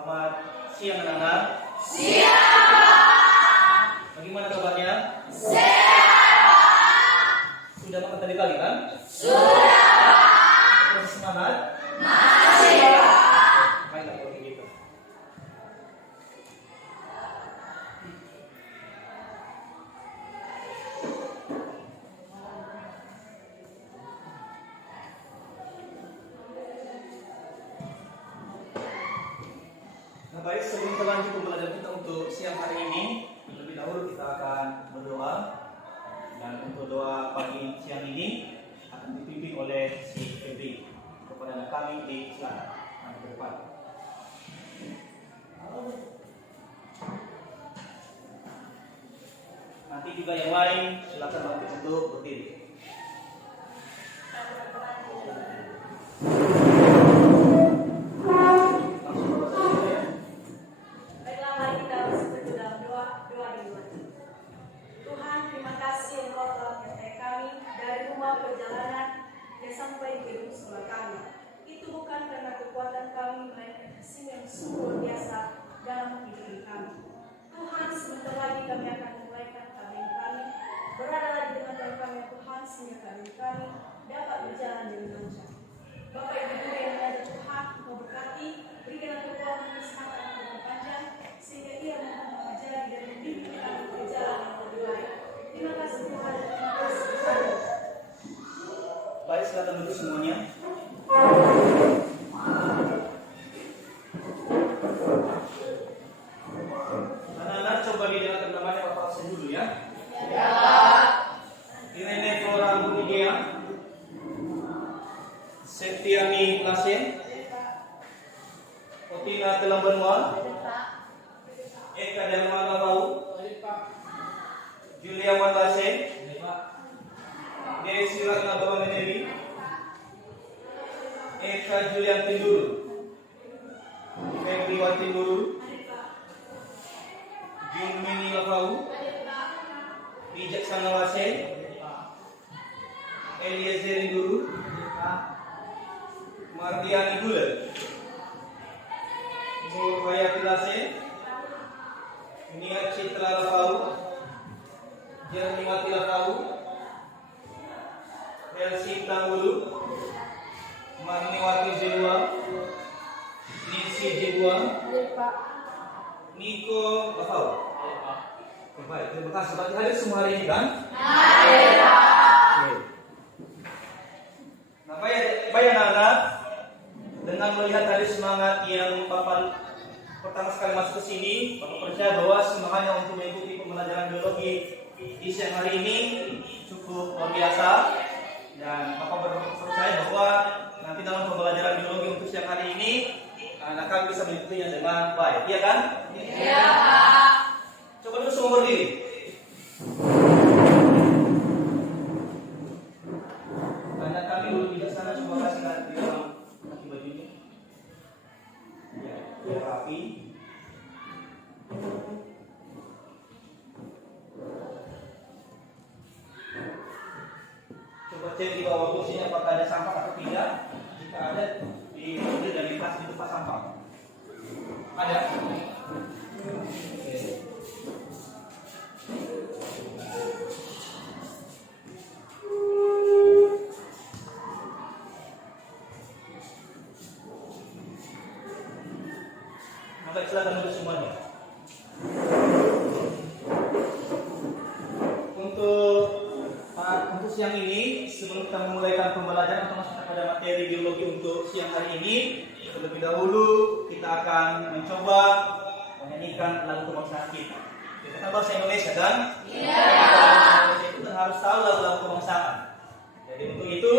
Selamat siang anak-anak. Siang. Bagaimana kabarnya? Sehat. Sudah makan tadi pagi kan? Sudah. Masih semangat? Masih. Baiklah kalau begitu. Nah baik, sebelum kita lanjut pembelajaran kita untuk siang hari ini, terlebih dahulu kita akan berdoa. Dan untuk doa pagi siang ini akan dipimpin oleh si Febri kepada anak kami di selatan di depan. Nanti juga yang lain silakan bangkit untuk berdiri. Baiklah, mari kita bersatu dalam doa dimulai. Tuhan, terima kasih Engkau telah menyertai kami dari rumah perjalanan dan sampai ke gedung sekolah kami. Itu bukan karena kekuatan kami, melainkan kasih yang sungguh luar biasa dalam kehidupan kami. Tuhan, sebentar lagi kami akan memulaikan KBM kami. Beradalah di tengah-tengah kami, Tuhan, sehingga KBM kami dapat berjalan dengan lancar. Bapak Ibu Guru yang ada Tuhan, Engkau berkati, berikanlah kekuatan keselamatan yang panjang, sehingga ia mampu mengajari dan membimbing kami ke jalan yang lebih baik. Terima kasih Tuhan, terima kasih Tuhan. Baik, silakan duduk semuanya. Anak-anak coba didengarkan namanya Bapak absen dulu ya. Ya. Irene Flora Budidia, Septiani Lasen, Otina Telambanwal, Eka Darmana Bau, Julia Mandase, Desi Ratna Bawamenewi, Eka Julian Tinduru, Febri Watinduru, Junmini Labau, Bijaksana Lasen, Eliezer Induru, Mardiani Gulen, Nur Hayati Lasen, Nia Citra Labau, Jerniwati Labau, Elsi Tanggulu, Marniwati Jewa, Nisi Jewa, Niko Labau. Baik, terima kasih. Berarti hadir semua hari ini kan? Oke. Nah, baik anak-anak, dengan melihat tadi semangat yang Bapak pertama sekali masuk ke sini, Bapak percaya bahwa semangatnya untuk mengikuti pembelajaran biologi di siang hari ini cukup luar biasa. Dan Bapak percaya bahwa nanti dalam pembelajaran biologi untuk siang hari ini anak kami bisa mengikutinya dengan baik, iya kan? Iya, Pak. Coba dulu semua berdiri. Anak kami dulu di sana coba kasih di dalam kaki bajunya. Ya, biar rapi. Coba cek di bawah kursinya apakah ada sampah atau tidak. Jika ada, diambil dan dikasih di tempat sampah. Ada? Oke. Maka silakan duduk semuanya. Untuk siang ini, sebelum kita memulaikan pembelajaran atau masuk kepada materi biologi untuk siang hari ini, terlebih dahulu kita akan mencoba menyanyikan lagu kebangsaan kita. Kita kan bahasa Indonesia kan? Iya. Bahasa Indonesia itu kan harus tahu lagu-lagu kebangsaan. Jadi untuk itu,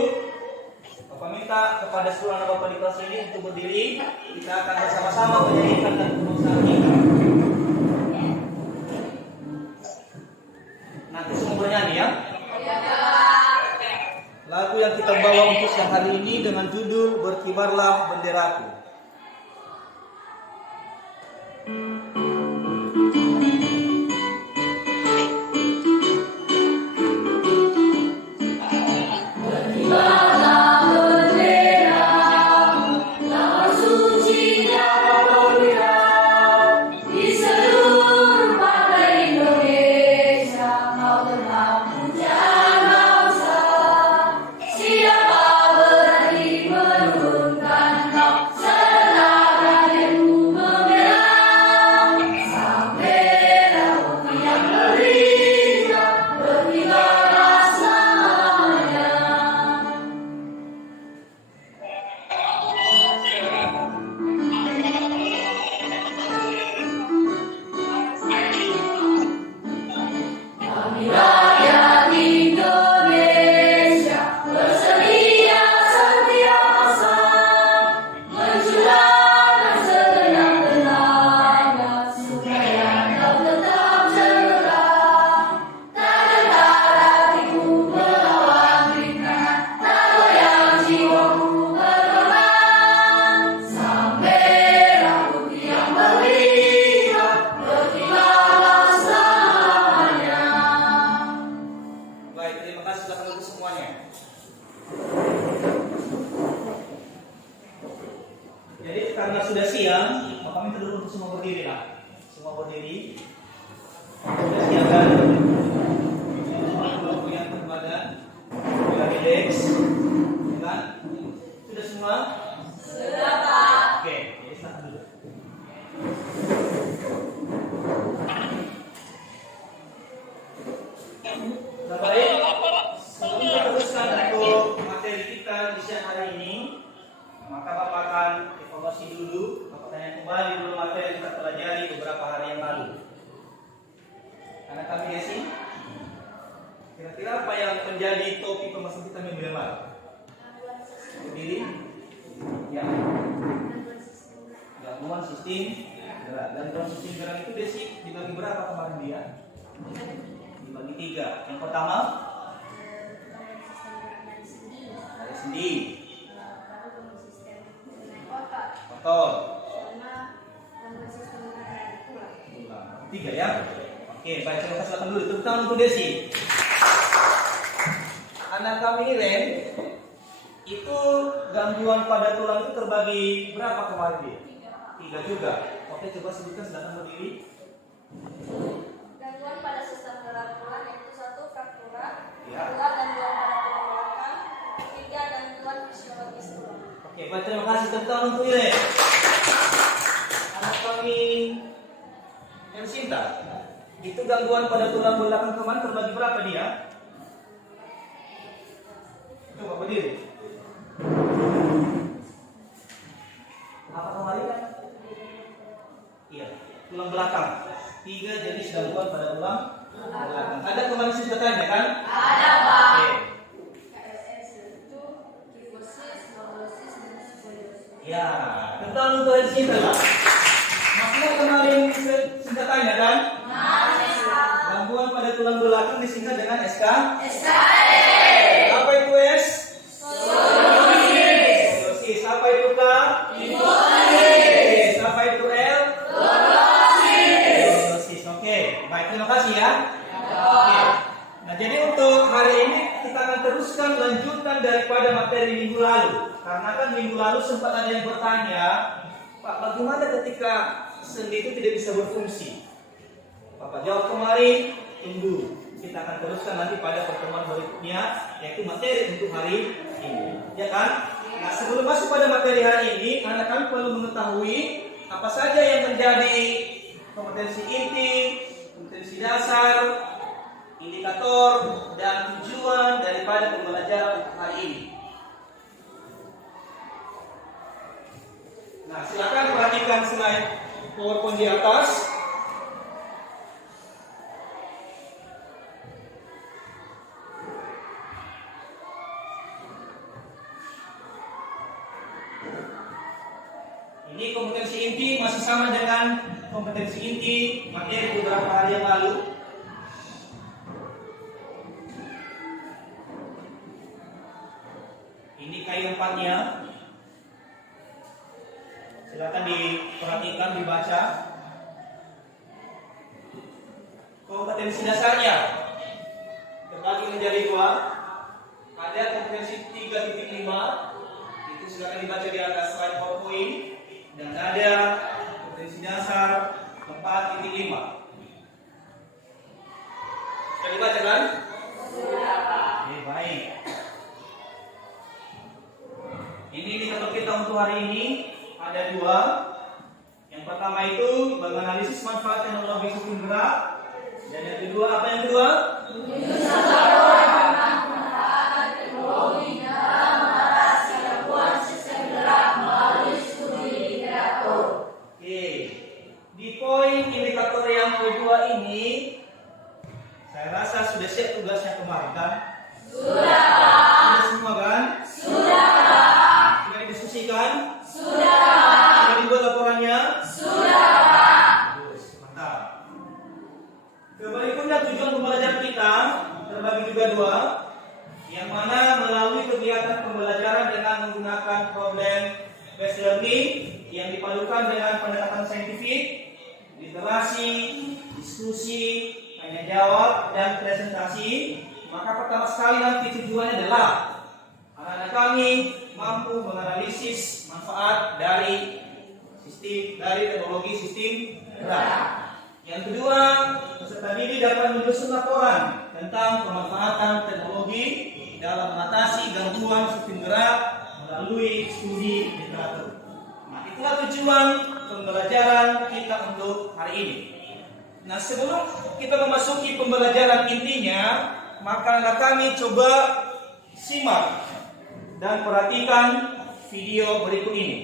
Bapak minta kepada seluruh anak Bapak di kelas ini untuk berdiri. Kita akan bersama-sama menyanyikan lagu kebangsaan kita. Nanti semua bernyanyi ya. Lagu yang kita bawa untuk siang hari ini dengan judul Berkibarlah Benderaku. Berkibarlah bendera, damai suci dan mulia. karena sudah siang, Bapak minta dulu untuk semua berdiri lah. Semua berdiri. Sudah siang kan? Semua dulu yang berbadan, sudah relax, kan? Sudah semua? Sudah, Pak. Oke, jadi start dulu. Sudah baik? Sebelum kita teruskan untuk materi kita di siang hari ini, maka Bapak akan evaluasi dulu, Bapak tanya kembali dulu materi yang kita pelajari beberapa hari yang lalu. Karena kami Desi, kira-kira apa yang menjadi topik pembahasan kita minggu yang lalu? Berdiri, ya. Gangguan sistem gerak. Gangguan sistem gerak itu Desi dibagi berapa kemarin dia? Dibagi 3. Yang pertama dari sendi, kotor, tulang. 3 ya. Oke, baik, saya kasih silakan dulu. Tepuk tangan untuk Desi. Anak kami Ren, itu gangguan pada tulang itu terbagi berapa kemarin dia? 3 juga. Oke, coba sebutkan, silakan berdiri. Gangguan pada sistem gerak tulang yaitu 1 fraktura, Ya. 2 gangguan pada tulang belakang, 3 gangguan fisiologis tulang. Oke, baik, terima kasih. Tepuk tangan untuk Ren. Anak kami yang Sinta, itu gangguan pada tulang belakang kemarin terbagi berapa dia? Coba berdiri. Apa kemarin kan? Iya, tulang belakang. 3 jenis gangguan pada tulang belakang. Ada kemarin Sinta tanya kan? Ada, Pak. Oke. KSS itu kifosis, lordosis, dan skoliosis. Ya, tentang untuk Sinta lah. Maksudnya kemarin Sinta tanya kan? Gangguan pada tulang belakang disingkat dengan SK. Apa itu S? Skoliosis. Apa itu K? Kifosis. Apa itu L? Lordosis. Oke, baik, terima kasih ya. Oke. Nah, jadi untuk hari ini kita akan teruskan lanjutan daripada materi minggu lalu. Karena kan minggu lalu sempat ada yang bertanya, Pak, bagaimana ketika sendi itu tidak bisa berfungsi? Bapak jawab kemarin, tunggu. Kita akan teruskan nanti pada pertemuan berikutnya, yaitu materi untuk hari ini. Ya kan? Nah, sebelum masuk pada materi hari ini, karena kami perlu mengetahui apa saja yang menjadi kompetensi inti, kompetensi dasar, indikator, dan tujuan daripada pembelajaran untuk hari ini. Nah, silakan perhatikan slide PowerPoint di atas. Ini kompetensi inti masih sama dengan kompetensi inti materi beberapa hari yang lalu. Ini kayu 4-nya. Silakan diperhatikan, dibaca. Kompetensi dasarnya terbagi menjadi 2. Ada kompetensi 3.5, itu silakan dibaca di atas slide PowerPoint. Dan ada kompetensi dasar 4.5. Sudah dibaca kan? Sudah, Pak. Oke, baik. Ini indikator kita untuk hari ini ada 2. Yang pertama itu menganalisis manfaat teknologi sistem gerak. Dan yang kedua, apa yang kedua? Teknologi dalam mengatasi gangguan sistem gerak melalui studi literatur. Oke. Di poin indikator yang kedua ini, saya rasa sudah siap tugasnya kemarin kan? Sudah, Sudah semua kan? sudah, Pak. Sudah didiskusikan? Sudah, Sudah dibuat laporannya? sudah, Pak. Bagus, mantap. Berikutnya tujuan pembelajaran kita terbagi juga 2, yang mana melalui kegiatan pembelajaran dengan menggunakan problem based learning yang dipadukan dengan pendekatan saintifik, literasi, diskusi, tanya jawab, dan presentasi. Maka pertama sekali nanti tujuannya adalah anak-anak kami mampu menganalisis manfaat dari dari teknologi sistem gerak. Yang kedua, peserta didik dapat menyusun laporan tentang pemanfaatan teknologi dalam mengatasi gangguan sistem gerak melalui studi literatur. Nah, itulah tujuan pembelajaran kita untuk hari ini. Nah, sebelum kita memasuki pembelajaran intinya, maka kami coba simak dan perhatikan video berikut ini.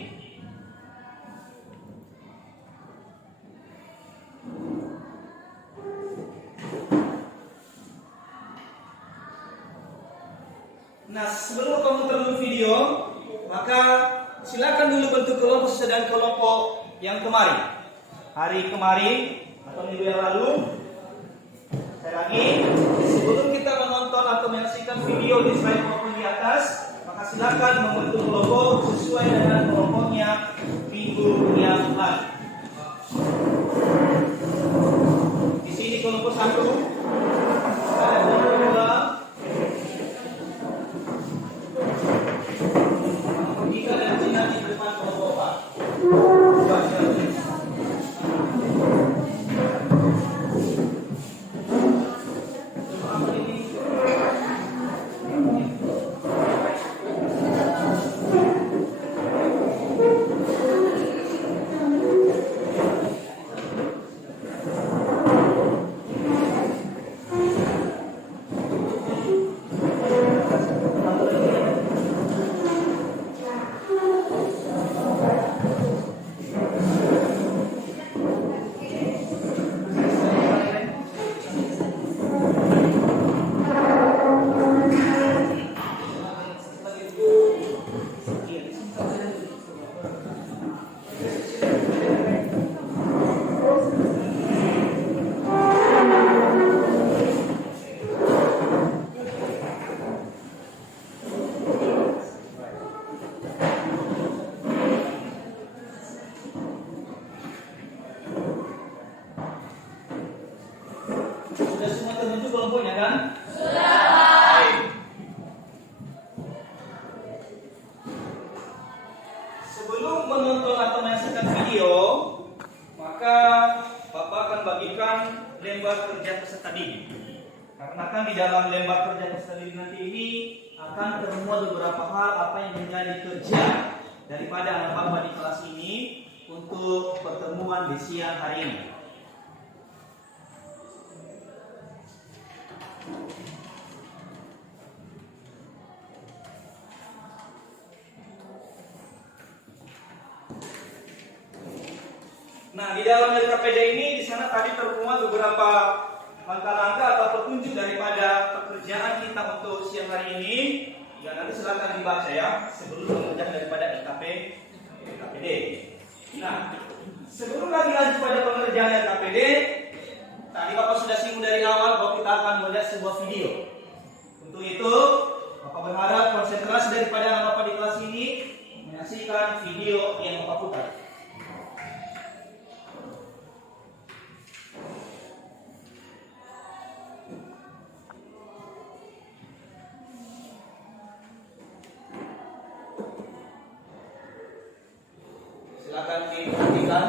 Nah, sebelum kamu tonton video, maka silakan dulu bentuk kelompok sesuai kelompok yang kemarin. Hari kemarin atau minggu yang lalu. Sekali lagi, sebelum kita menonton atau menyaksikan video di slide maupun di atas, maka silakan membentuk kelompok sesuai dengan kelompoknya minggu yang lalu. Di sini kelompok 1, ada kelompok 2, kelompok 3 dan Cina di depan kelompok 4. Sudah semua terbentuk kelompoknya kan? Sudah. Baik. Sebelum menonton atau menyaksikan video, maka Bapak akan bagikan lembar kerja peserta didik. Karena kan di dalam lembar kerja peserta didik nanti ini akan termuat beberapa hal apa yang menjadi kerja daripada anak Bapak di kelas ini untuk pertemuan di siang hari ini. Nah, di dalam LKPD ini di sana tadi termuat beberapa langkah-langkah atau petunjuk daripada pekerjaan kita untuk siang hari ini. Ya, nanti silakan dibaca ya sebelum mengerjakan daripada LKPD. Nah, sebelum lagi lanjut pada pengerjaan LKPD, tadi Bapak sudah singgung dari awal bahwa kita akan melihat sebuah video. Untuk itu, Bapak berharap konsentrasi daripada anak Bapak di kelas ini menyaksikan video yang Bapak putar. Silakan diperhatikan.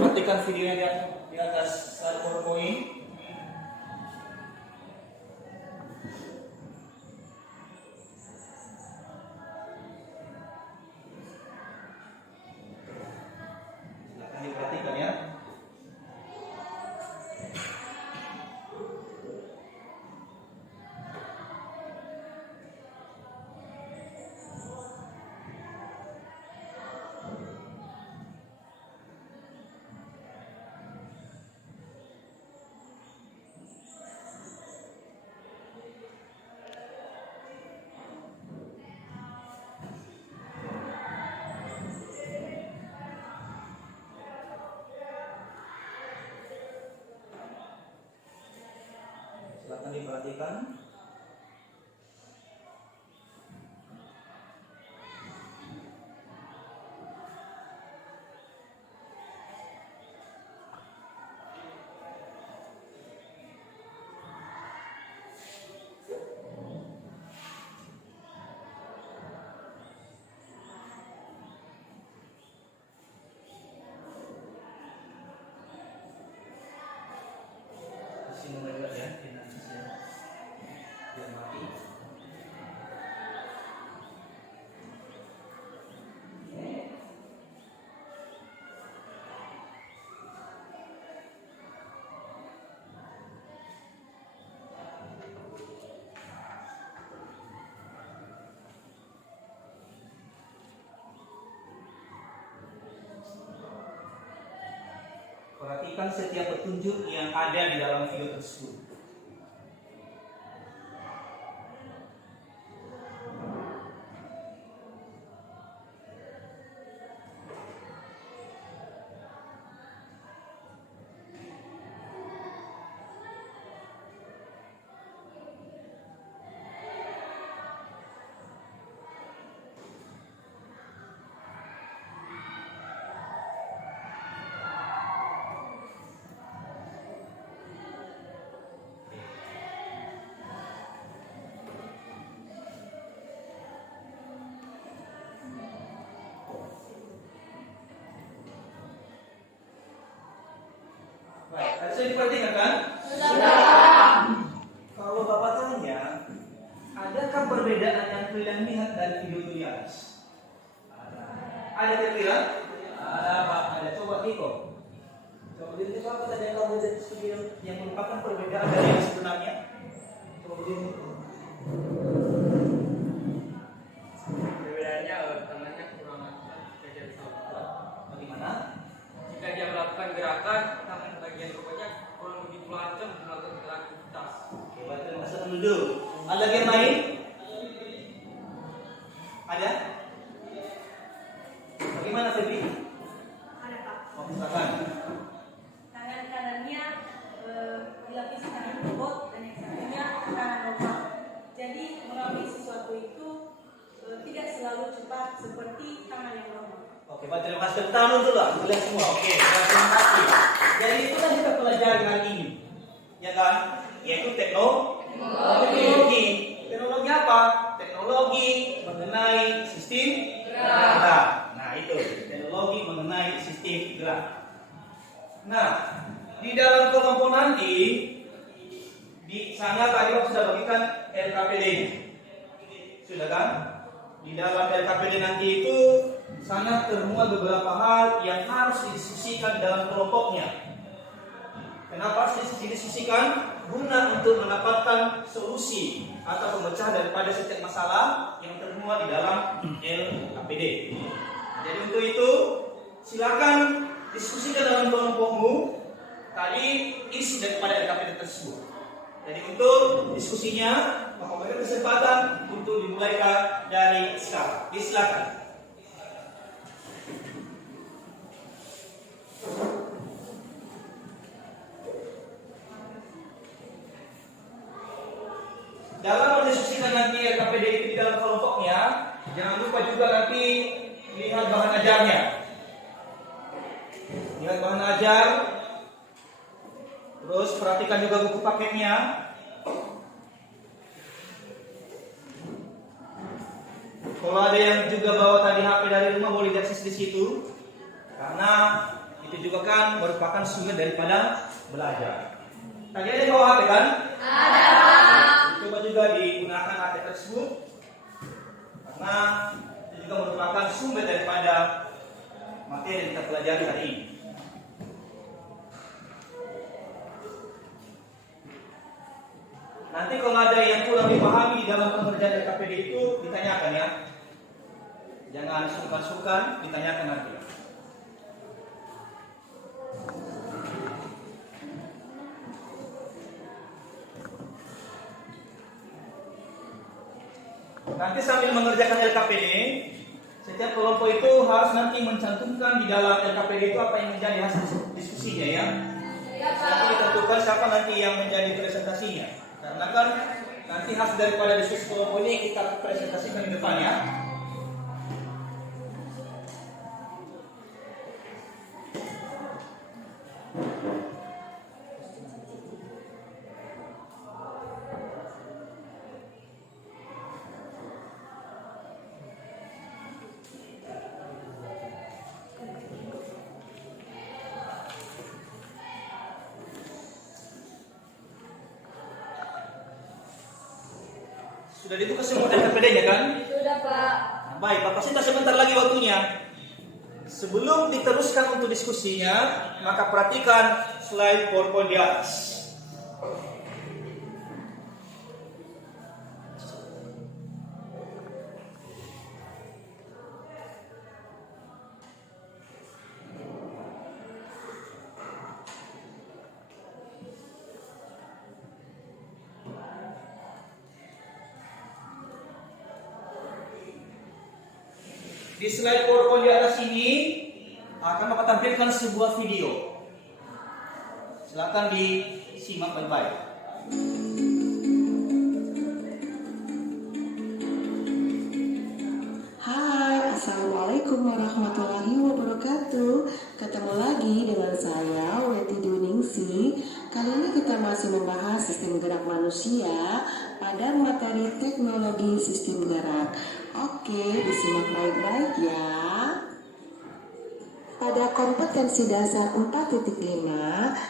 Perhatikan videonya di atas slide PowerPoint. Silakan diperhatikan ya. Silakan diperhatikan. memperhatikan setiap petunjuk yang ada di dalam video tersebut. Baik, bisa diperhatikan kan? Kalau Bapak tanya, adakah perbedaan yang kalian lihat dari video itu di atas? Ada kira-kira? Ada Pak, ada. Coba Niko. Coba diri apa tadi yang kamu lihat di video yang merupakan perbedaan dari yang sebenarnya? Coba diri Niko. Perbedaannya tangannya kurang jadi sama. Bagaimana? Jika dia melakukan gerakan, tangan bagian rupanya kurang begitu lancang melakukan aktivitas. Oke, baca masa dulu. Ada lagi yang lain? Ada? Bagaimana Febri? Ada Pak. Oh, silakan. Tangan kanannya dilapisi tangan robot dan yang satunya tangan normal. Jadi mengambil sesuatu itu tidak selalu cepat seperti tangan yang normal. Oke, baca terima kasih. Tepuk tangan dulu lah, lihat semua. Oke, terima kasih. Jadi itu yang kita pelajari hari ini, ya kan? Yaitu teknologi. Teknologi apa? Teknologi mengenai sistem gerak. Nah, itu teknologi mengenai sistem gerak. Nah, di dalam kelompok nanti di sana tadi Bapak sudah bagikan LKPD. Sudah kan? Di dalam LKPD nanti itu sangat termuat beberapa hal yang harus didiskusikan dalam kelompoknya. Kenapa harus didiskusikan? Guna untuk mendapatkan solusi atau pemecahan daripada setiap masalah yang termuat di dalam LKPD. Jadi untuk itu silakan diskusikan dalam kelompokmu tadi isi daripada LKPD tersebut. Jadi untuk diskusinya, maka berikan kesempatan untuk dimulaikan dari sekarang. Silakan. Dalam mendiskusikan nanti LKPD itu di dalam kelompoknya, jangan lupa juga nanti lihat bahan ajarnya. Lihat bahan ajar, terus perhatikan juga buku paketnya. Kalau ada yang juga bawa tadi HP dari rumah boleh diakses di situ, karena itu juga kan merupakan sumber daripada belajar. Tadi ada yang bawa HP kan? Ada. Coba juga digunakan HP tersebut, karena itu juga merupakan sumber daripada materi yang kita pelajari hari ini. Nanti kalau ada yang kurang dipahami dalam pengerjaan LKPD itu ditanyakan ya. Jangan sungkan-sungkan, ditanyakan nanti. Nanti sambil mengerjakan LKPD, setiap kelompok itu harus nanti mencantumkan di dalam LKPD itu apa yang menjadi hasil diskusinya ya. Nanti ditentukan siapa nanti yang menjadi presentasinya. Karena kan nanti hasil daripada diskusi kelompok ini kita presentasikan di depan ya. Sudah dibuka semua LKPD-nya kan? Sudah Pak. Baik, Bapak Sinta sebentar lagi waktunya. Sebelum diteruskan untuk diskusinya, maka perhatikan slide PowerPoint di atas. Di slide PowerPoint di atas ini akan Bapak tampilkan sebuah video. Silakan disimak baik-baik. Hai, Assalamualaikum warahmatullahi wabarakatuh. Ketemu lagi dengan saya, Weti Duningsi. Kali ini kita masih membahas sistem gerak manusia pada materi teknologi sistem gerak. Oke, disimak baik-baik ya. Pada kompetensi dasar 4.5,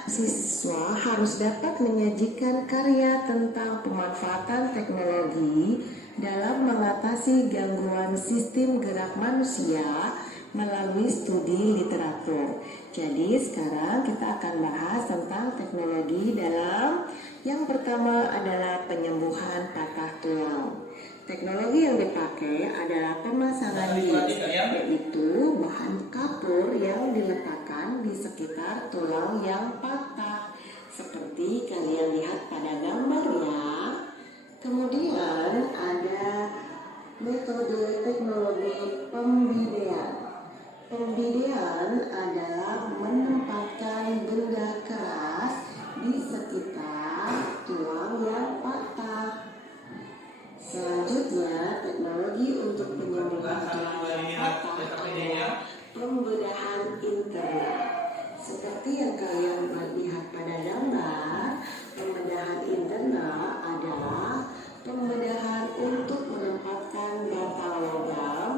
siswa harus dapat menyajikan karya tentang pemanfaatan teknologi dalam mengatasi gangguan sistem gerak manusia melalui studi literatur. Jadi sekarang kita akan bahas tentang teknologi dalam yang pertama adalah penyembuhan patah tulang. Teknologi yang dipakai adalah pemasangan gips, yaitu bahan kapur yang diletakkan di sekitar tulang yang patah, seperti kalian lihat pada gambar ya. Kemudian ada metode teknologi pembidean. Pembidean adalah menempatkan benda keras di sekitar tulang yang patah. Selanjutnya, teknologi untuk penyembuhan tulang yang patah adalah pembedahan internal. Seperti yang kalian lihat pada gambar, pembedahan internal adalah pembedahan untuk menempatkan batal logam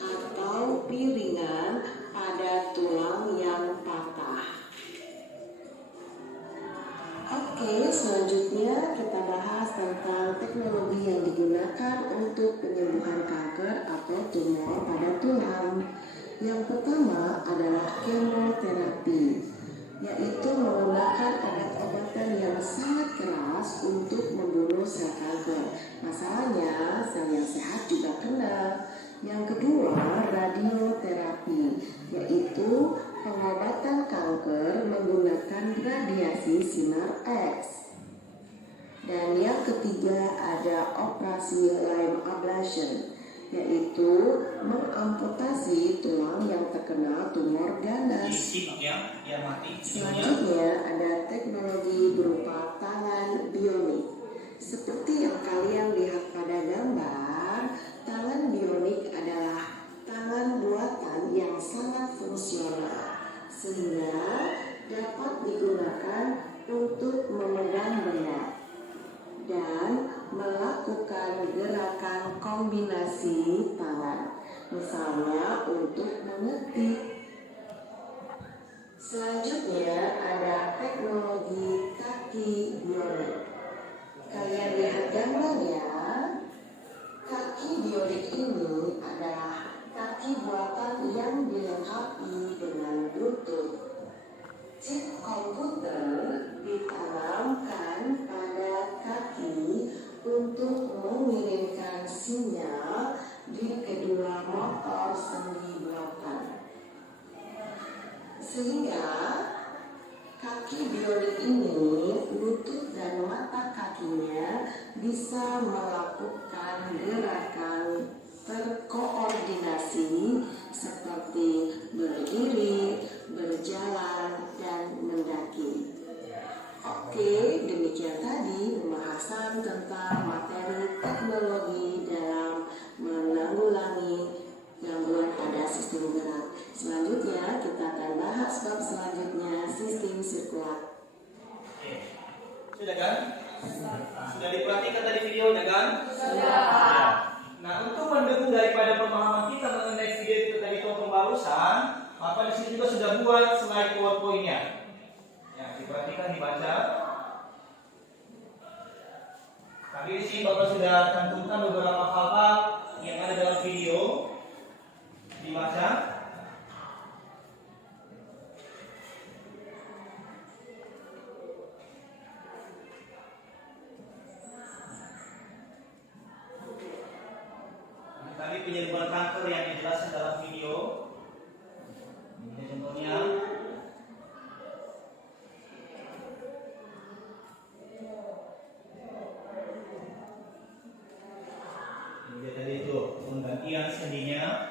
atau piringan pada tulang yang patah. Oke, selanjutnya kita bahas tentang teknologi yang digunakan untuk penyembuhan kanker atau tumor pada tulang. Yang pertama adalah kemoterapi, yaitu menggunakan obat-obatan yang sangat keras untuk membunuh sel kanker. Masalahnya, sel yang sehat juga kena. Yang kedua, radioterapi, yaitu pengobatan kanker menggunakan radiasi sinar X. Dan yang ketiga ada operasi limb ablation, yaitu mengamputasi tulang yang terkena tumor ganas. Selanjutnya ada teknologi berupa tangan bionik. Seperti yang kalian lihat pada gambar, tangan bionik adalah tangan buatan yang sangat fungsional, sehingga dapat digunakan untuk memegang benda dan melakukan gerakan kombinasi tangan, misalnya untuk mengetik. Selanjutnya ada teknologi kaki bionik. Kalian lihat gambarnya, kaki bionik ini adalah kaki buatan yang dilengkapi dengan Bluetooth. Chip komputer ditanamkan pada kaki untuk mengirimkan sinyal di kedua motor sendi buatan, sehingga kaki bionik ini, lutut dan mata kakinya bisa melakukan gerakan terkoordinasi seperti berdiri, berjalan, dan mendaki. Oke, demikian tadi pembahasan tentang materi teknologi dalam menanggulangi gangguan pada sistem gerak. Selanjutnya kita akan bahas bab selanjutnya, sistem sirkulat. Sudah kan? Sudah diperhatikan tadi videonya kan? Sudah. Nah, untuk mendukung daripada pemahaman kita mengenai video itu tadi pembarusan, maka di sini juga sudah buat slide PowerPoint-nya. Ya, diperhatikan, dibaca. Tapi di sini Bapak sudah cantumkan beberapa hal-hal yang ada dalam video. Dibaca. Tadi penyembuhan kanker yang dijelaskan dalam video. Ini contohnya. Ini tadi itu penggantian sendinya.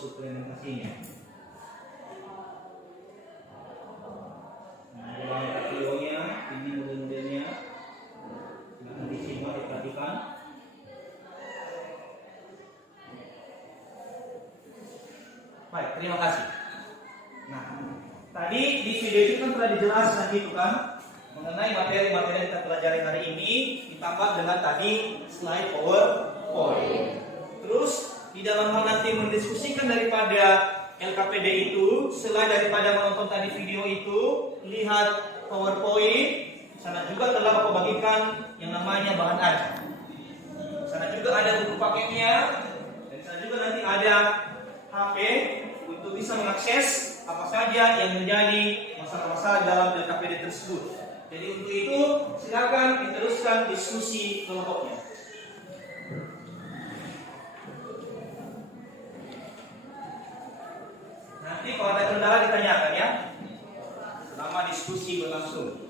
suplementasinya. Nah, dalam videonya, ini model-modelnya. Silahkan disimak, diperhatikan. Baik, terima kasih. Nah, tadi di video itu kan telah dijelaskan gitu kan mengenai materi-materi yang kita pelajari hari ini ditambah dengan tadi slide PowerPoint. Terus di dalam hal nanti mendiskusikan daripada LKPD itu, selain daripada menonton tadi video itu, lihat PowerPoint. Sana juga telah Bapak bagikan yang namanya bahan ajar. Sana juga ada buku paketnya, dan sana juga nanti ada HP untuk bisa mengakses apa saja yang menjadi masalah-masalah dalam LKPD tersebut. Jadi untuk itu silakan diteruskan diskusi kelompoknya. Nanti kalau ada kendala ditanyakan ya, selama diskusi berlangsung.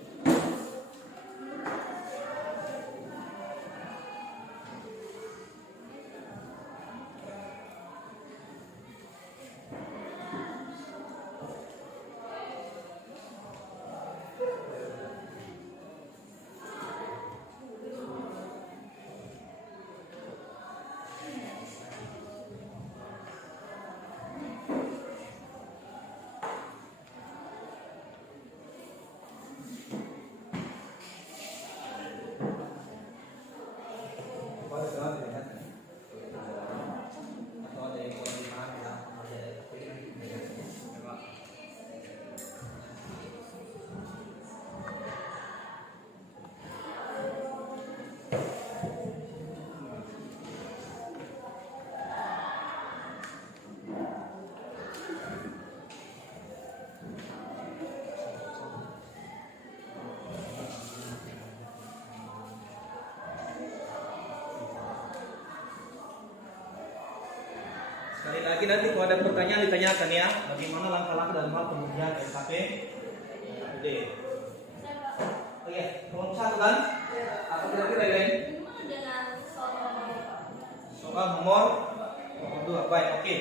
Sekali lagi nanti kalau ada pertanyaan ditanyakan ya, bagaimana langkah-langkah dalam hal pengerjaan LKPD. Oke, nomor 1 kan? Apa kira-kira ya? Dengan soal nomor Soal nomor 2, baik, oke.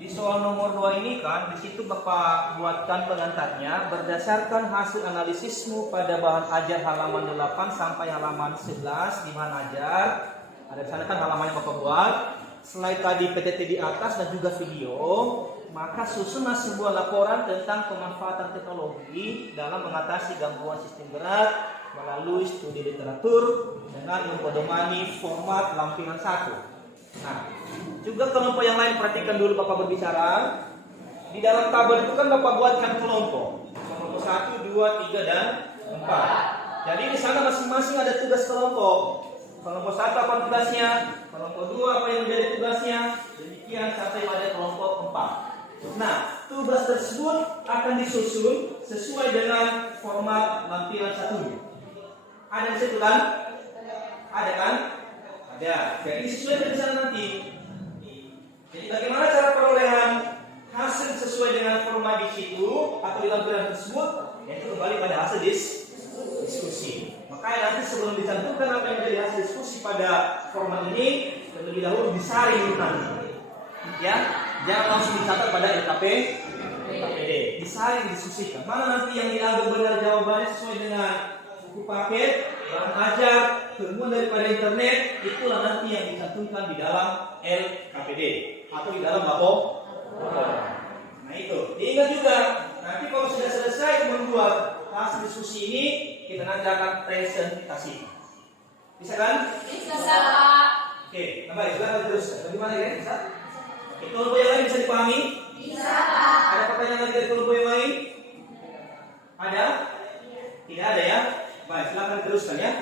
Di soal nomor 2 ini kan, di situ Bapak buatkan pengantarnya berdasarkan hasil analisismu pada bahan ajar halaman 8 sampai halaman 11 di bahan ajar. Ada di sana kan halamannya Bapak buat. Selain tadi PTT di atas dan juga video, maka susunlah sebuah laporan tentang pemanfaatan teknologi dalam mengatasi gangguan sistem gerak melalui studi literatur dengan mempedomani format lampiran 1. Nah, juga kelompok yang lain perhatikan dulu Bapak berbicara. Di dalam tabel itu kan Bapak buatkan kelompok. Kelompok 1, 2, 3, dan 4. Jadi di sana masing-masing ada tugas kelompok. Kelompok 1 apa tugasnya? Kelompok 2 apa yang menjadi tugasnya? Demikian sampai pada kelompok 4. Nah, tugas tersebut akan disusun sesuai dengan format lampiran 1. Ada di situ kan? Ada kan? Ada. Jadi sesuai dengan sana nanti. Jadi bagaimana cara perolehan hasil sesuai dengan format di situ atau di lampiran tersebut? Yaitu kembali pada hasil diskusi. Makanya nanti sebelum dicantumkan apa yang menjadi hasil diskusi pada format ini, terlebih dahulu disaring nanti. Ya, jangan langsung dicatat pada LKPD. Disaring, diskusikan. Mana nanti yang dianggap benar jawabannya sesuai dengan buku paket, bahan ajar, temuan daripada internet, itulah nanti yang dicantumkan di dalam LKPD atau di dalam laporan. Nah itu, diingat juga nanti kalau sudah selesai membuat hasil diskusi ini, kita nanti akan presentasi. Bisa kan? bisa Pak. Oke, baik, silakan terus. Bagaimana ya? Bisa? Oke, kelompok yang lain bisa dipahami? Bisa Pak. Ada pertanyaan lagi dari kelompok yang lain? Ada? Tidak ada ya? Baik, silakan teruskan ya.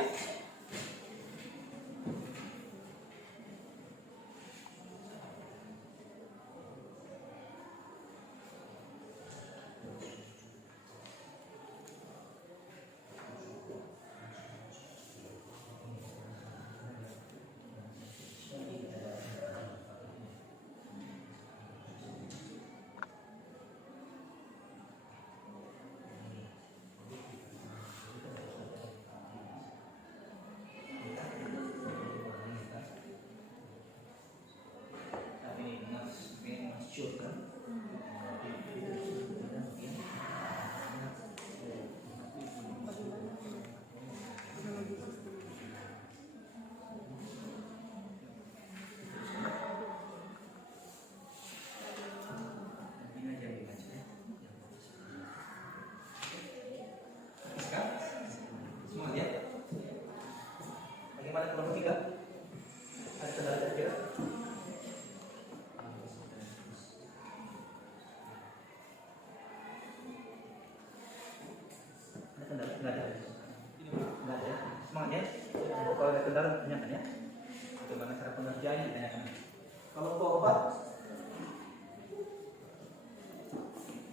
Kalau obat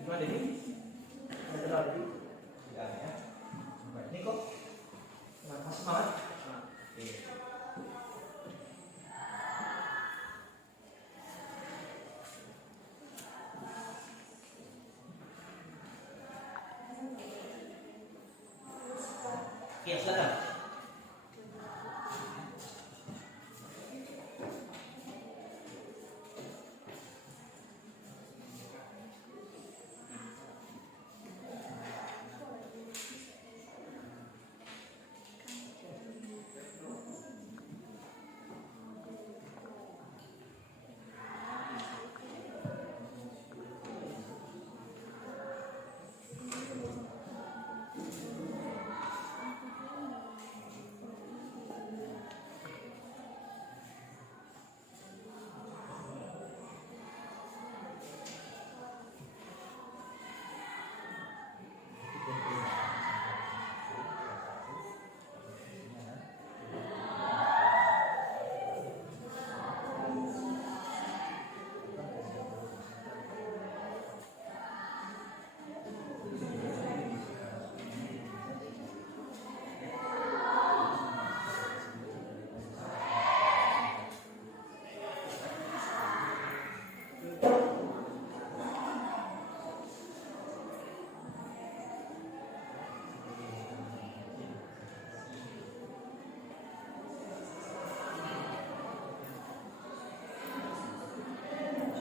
gimana ini? Ada lagi? Tidak ada ya. Baik, ini kok. Semangat. Oke. Ya, silakan.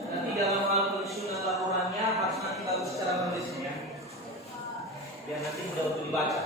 Nanti dalam hal penyusunan laporannya harus nanti bagus secara menulisnya, biar nanti mudah untuk dibaca.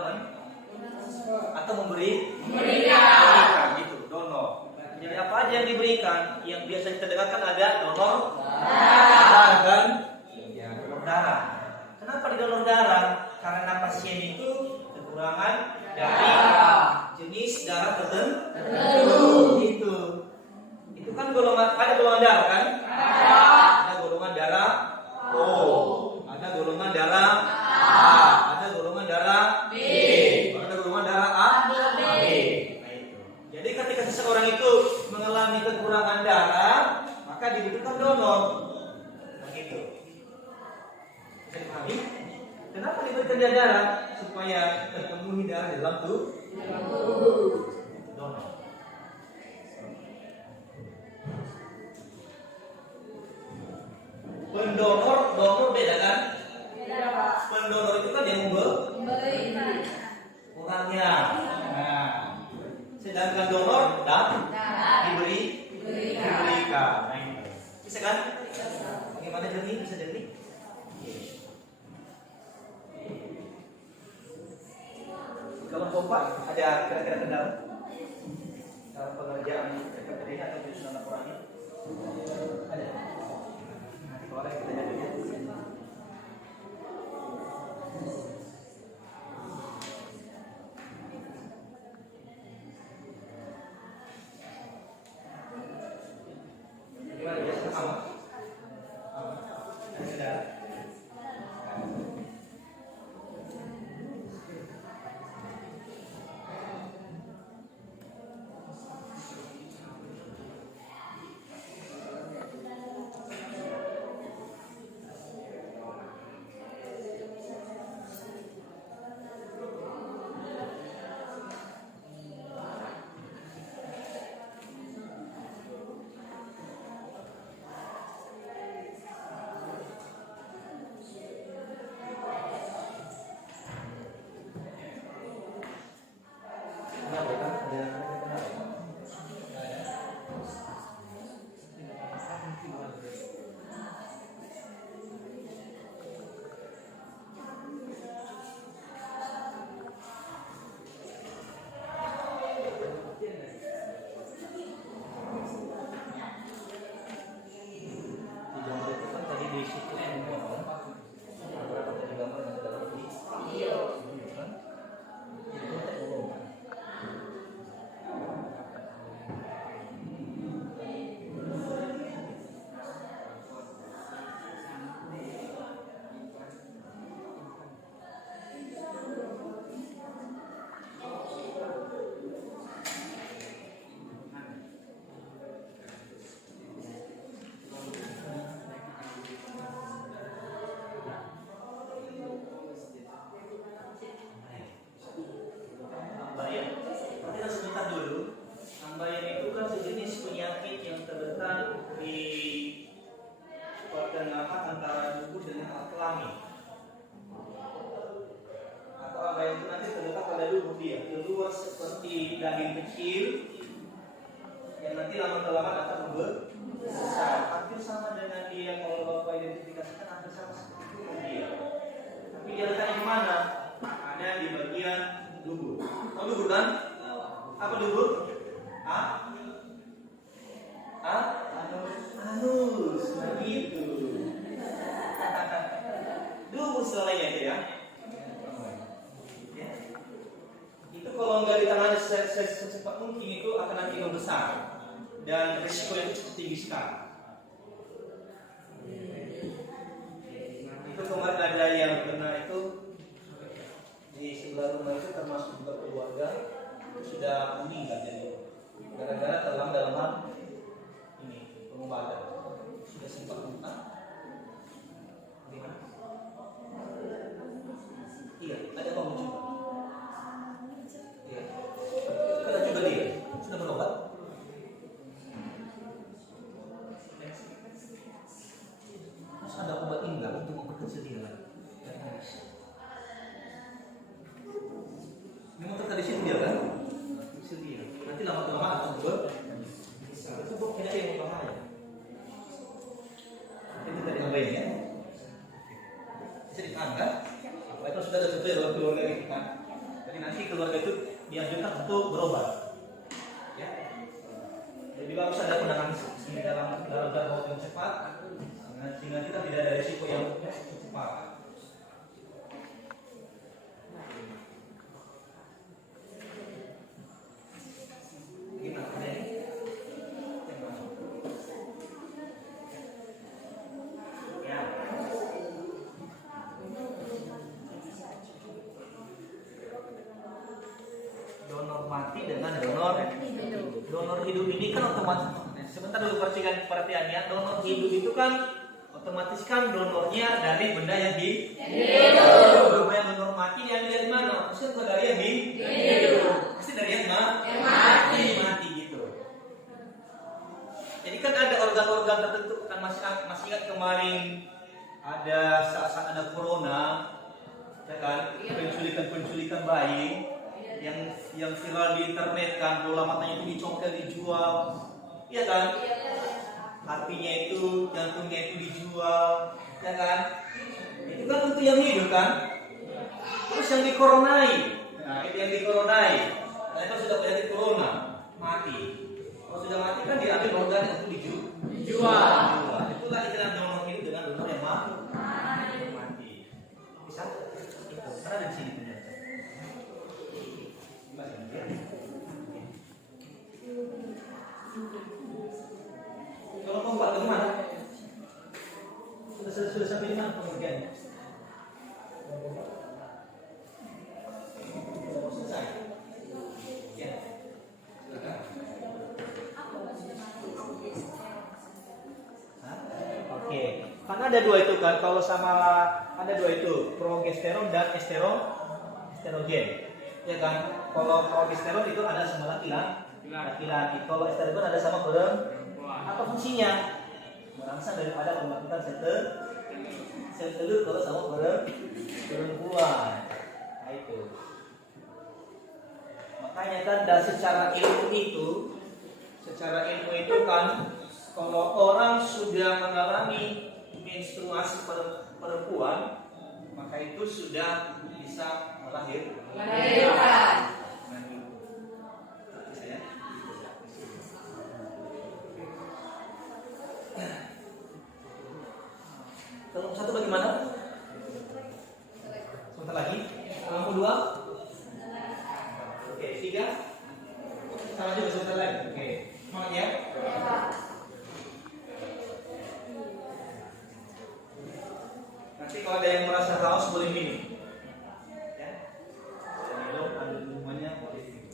apa? Atau memberikan gitu, donor. Jadi apa aja yang diberikan, yang biasa kita dengarkan ada donor darah kan? Ya, donor darah. Kenapa di donor darah? Karena pasien itu kekurangan dari jenis darah tertentu. Itu kan golongan, ada golongan darah kan? Ada golongan darah O, ada golongan darah A, ada golongan darah B, ada golongan darah A, B. Nah itu. Jadi ketika seseorang itu mengalami kekurangan darah, maka dibutuhkan donor. Begitu. Bisa dipahami? Kenapa diberikan dia darah? Supaya terpenuhi darah di dalam tubuh. Donor. Donor beda kan? Pendonor itu kan yang memberikan orangnya. Nah, sedangkan donor diberikan. Nah, itu. Bisa kan? Bagaimana jadi? Bisa jadi? Kalau pompa ada kira-kira kendala dalam pengerjaan PKPD atau penyusunan laporannya? Ada. Kalau ada kita jadi. Gimana biasanya sama? Ada kendala? Daging kecil yang nanti lama-kelamaan akan membesar. Hampir sama dengan dia kalau Bapak identifikasikan hampir sama seperti dia. Tapi dia letaknya di mana? Ada di bagian dubur. Tahu dubur kan? Apa dubur? Anus. Begitu. Dubur selainya itu ya. Itu kalau nggak ditangani secepat mungkin itu akan nanti membesar dan risiko itu cukup tinggi sekali. Itu kemarin ada yang pernah itu di sebelah rumah itu termasuk juga keluarga sudah meninggal jadi gara-gara terlambat dalam ini pengobatan sudah sempat luka. Gimana? Iya, ada apa muncul? Kita juga dia sudah berobat. Terus ada obat enggak untuk memperkecil dia lagi? Memang terkadang di situ dia kan? Kecil dia. Nanti lama-lama akan itu tidak yang berbahaya. keluarga itu dianjurkan untuk berobat. Ya. Jadi bagus ada penanganan sini dalam waktu yang cepat, sehingga kita tidak ada risiko yang cepat. Donor mati dengan donor hidup ini kan otomatis. Sebentar dulu perhatiannya, donor hidup itu kan otomatis kan donornya dari benda yang hidup. Yang donor mati yang dari mana? Maksudnya bukan dari yang hidup. Pasti dari yang mati gitu. Jadi kan ada organ-organ tertentu kan masih ingat kemarin ada saat ada corona, ya kan? Penculikan bayi yang viral di internet kan, bola matanya itu dicongkel dijual, iya kan? Hatinya itu, jantungnya itu dijual, ya kan? Itu kan untuk yang hidup kan? Terus yang dikoronai, nah itu yang dikoronai, nah itu sudah penyakit corona, mati. Kalau sudah mati kan diambil organ untuk dijual. Itulah istilah donor hidup dengan donor yang mati. Bisa? Itu karena di sini ternyata. Kalau kamu buat kemana? Sudah sampai di mana pengertiannya? Sudah selesai. Ya. Silakan. Oke. Karena ada dua itu kan. Kalau sama ada dua itu, progesteron dan estrogen. Ya kan? Kalau progesteron itu ada sama laki-laki. Kalau estrogen ada sama perempuan. Apa fungsinya? Merangsang daripada pembentukan sel telur kalau sama perempuan. Nah itu. Makanya kan secara ilmu itu kan kalau orang sudah mengalami menstruasi perempuan, maka itu sudah bisa melahirkan. Kalau satu bagaimana? Sebentar lagi. Kalau dua? Oke, tiga. Sama juga sebentar lagi. Oke, semangat ya. Nanti kalau ada yang merasa haus boleh minum. Ya. Minum, ambil minumannya boleh minum.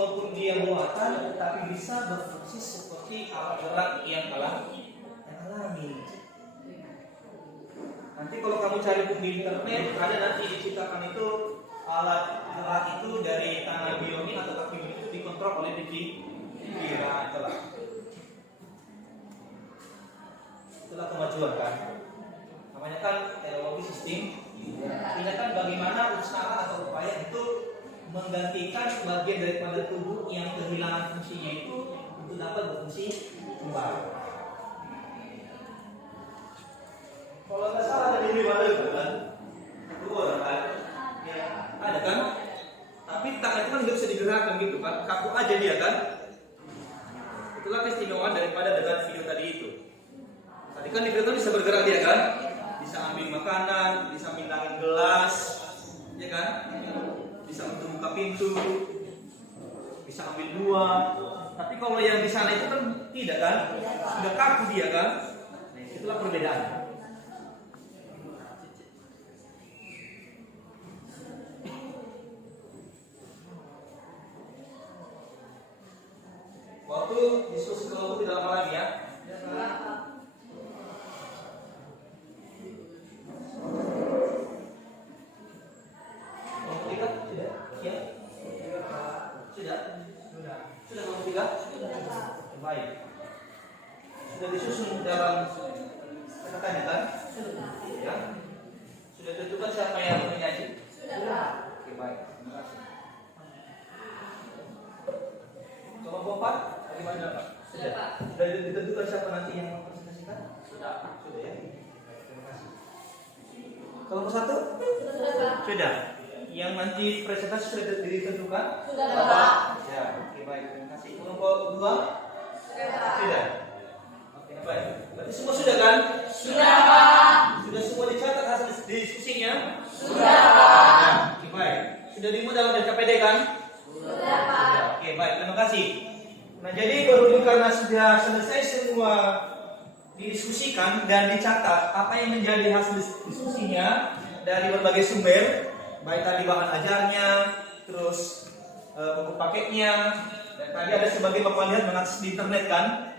walaupun dia muatan, tetapi bisa berfungsi seperti alat gerak yang alami. Nanti kalau kamu cari di internet, ada nanti diciptakan itu alat gerak itu dari tangan bionik atau kaki bionik dikontrol oleh pikiran. Itulah kemajuan kan. Namanya kan teknologi sistem. Ini kan bagaimana usaha atau upaya itu menggantikan bagian daripada tubuh yang kehilangan fungsinya itu untuk dapat berfungsi kembali. Kalau nggak salah ada di mana itu kan? Itu orang kan? Ya, ada kan? Tapi tangan itu kan nggak bisa digerakkan gitu kan? Kaku aja dia kan? Itulah keistimewaan daripada dengan video tadi itu. Tadi kan di video itu bisa bergerak dia kan? Bisa ambil makanan, bisa mindahin gelas, ya kan? Bisa untuk buka pintu, bisa ambil buah. Tapi kalau yang di sana itu kan tidak kan? Sudah kaku dia kan? Nah, itulah perbedaan. Waktu diskusi kelompok tidak lama lagi ya. Sudah kelompok 3? Baik. Sudah disusun dalam kata-katanya kan? Ya. Sudah tentukan siapa yang menyaji? Sudah. Oke, baik. Terima kasih. Kelompok 4? Bagaimana Pak? Sudah. Sudah ditentukan siapa nanti yang mempresentasikan? Sudah. Sudah ya. Terima kasih. Kelompok 1? Sudah. Yang nanti presentasi sudah ditentukan? Sudah, Pak. Ya, oke baik. Terima kasih. Kelompok 2? Sudah. Oke, baik. Berarti semua sudah kan? Sudah, Pak. Sudah semua dicatat hasil diskusinya? Sudah, Pak. Oke, baik. Sudah dimuat dalam RKPD kan? Sudah, Pak. Oke, baik. Terima kasih. Nah, jadi berhubung karena sudah selesai semua didiskusikan dan dicatat apa yang menjadi hasil diskusinya dari berbagai sumber, baik tadi bahan ajarnya, terus buku paketnya, dan tadi ada sebagai Bapak lihat mengakses di internet kan,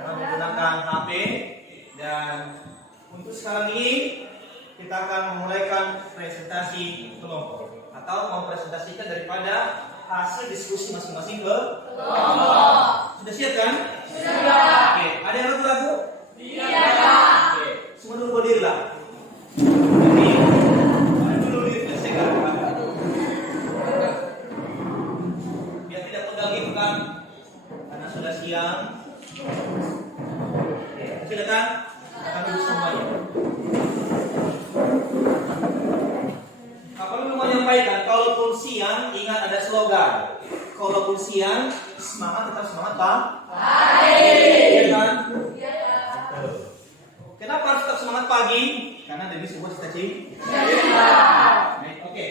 menggunakan HP. Dan untuk sekarang ini kita akan memulaikan presentasi kelompok atau mempresentasikan daripada hasil diskusi masing-masing ke kelompok. Sudah siap kan? Sudah. Oke, ada yang ragu-ragu? Tidak, Pak. Oke, semua dulu berdiri lah. Jadi, mana dulu diselesaikan. Biar tidak pegal gitu kan, karena sudah siang. Oke, silakan. Akan duduk semuanya. Apa lu mau menyampaikan? Kalaupun siang, ingat ada slogan. Kalaupun siang, semangat tetap semangat, Pak. Iya kan? Kenapa harus tetap semangat pagi? Karena demi sebuah cita-cita. Oke.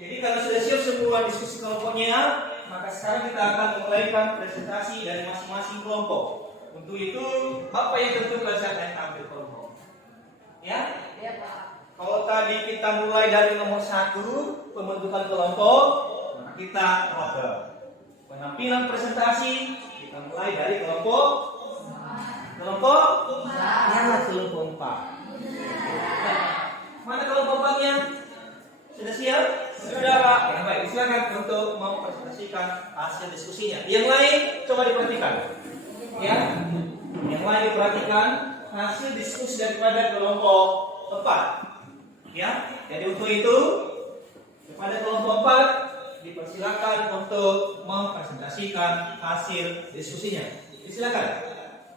Jadi kalau sudah siap semua diskusi kelompoknya, maka sekarang kita akan memulaikan presentasi dari masing-masing kelompok. Untuk itu, Bapak yang tentukan siapa yang tampil kelompok. Ya? Iya, Pak. Kalau tadi kita mulai dari nomor 1, pembentukan kelompok, maka kita ngobrol. Penampilan presentasi, kita mulai dari kelompok ya, kelompok 4. Mana kelompok 4-nya? Sudah siap? Sudah, Pak. Ya, baik, silakan untuk mempresentasikan hasil diskusinya. Yang lain coba diperhatikan. Ya. Yang lain diperhatikan hasil diskusi daripada kelompok 4. Ya, jadi untuk itu kepada kelompok 4 dipersilakan untuk mempresentasikan hasil diskusinya. Silakan.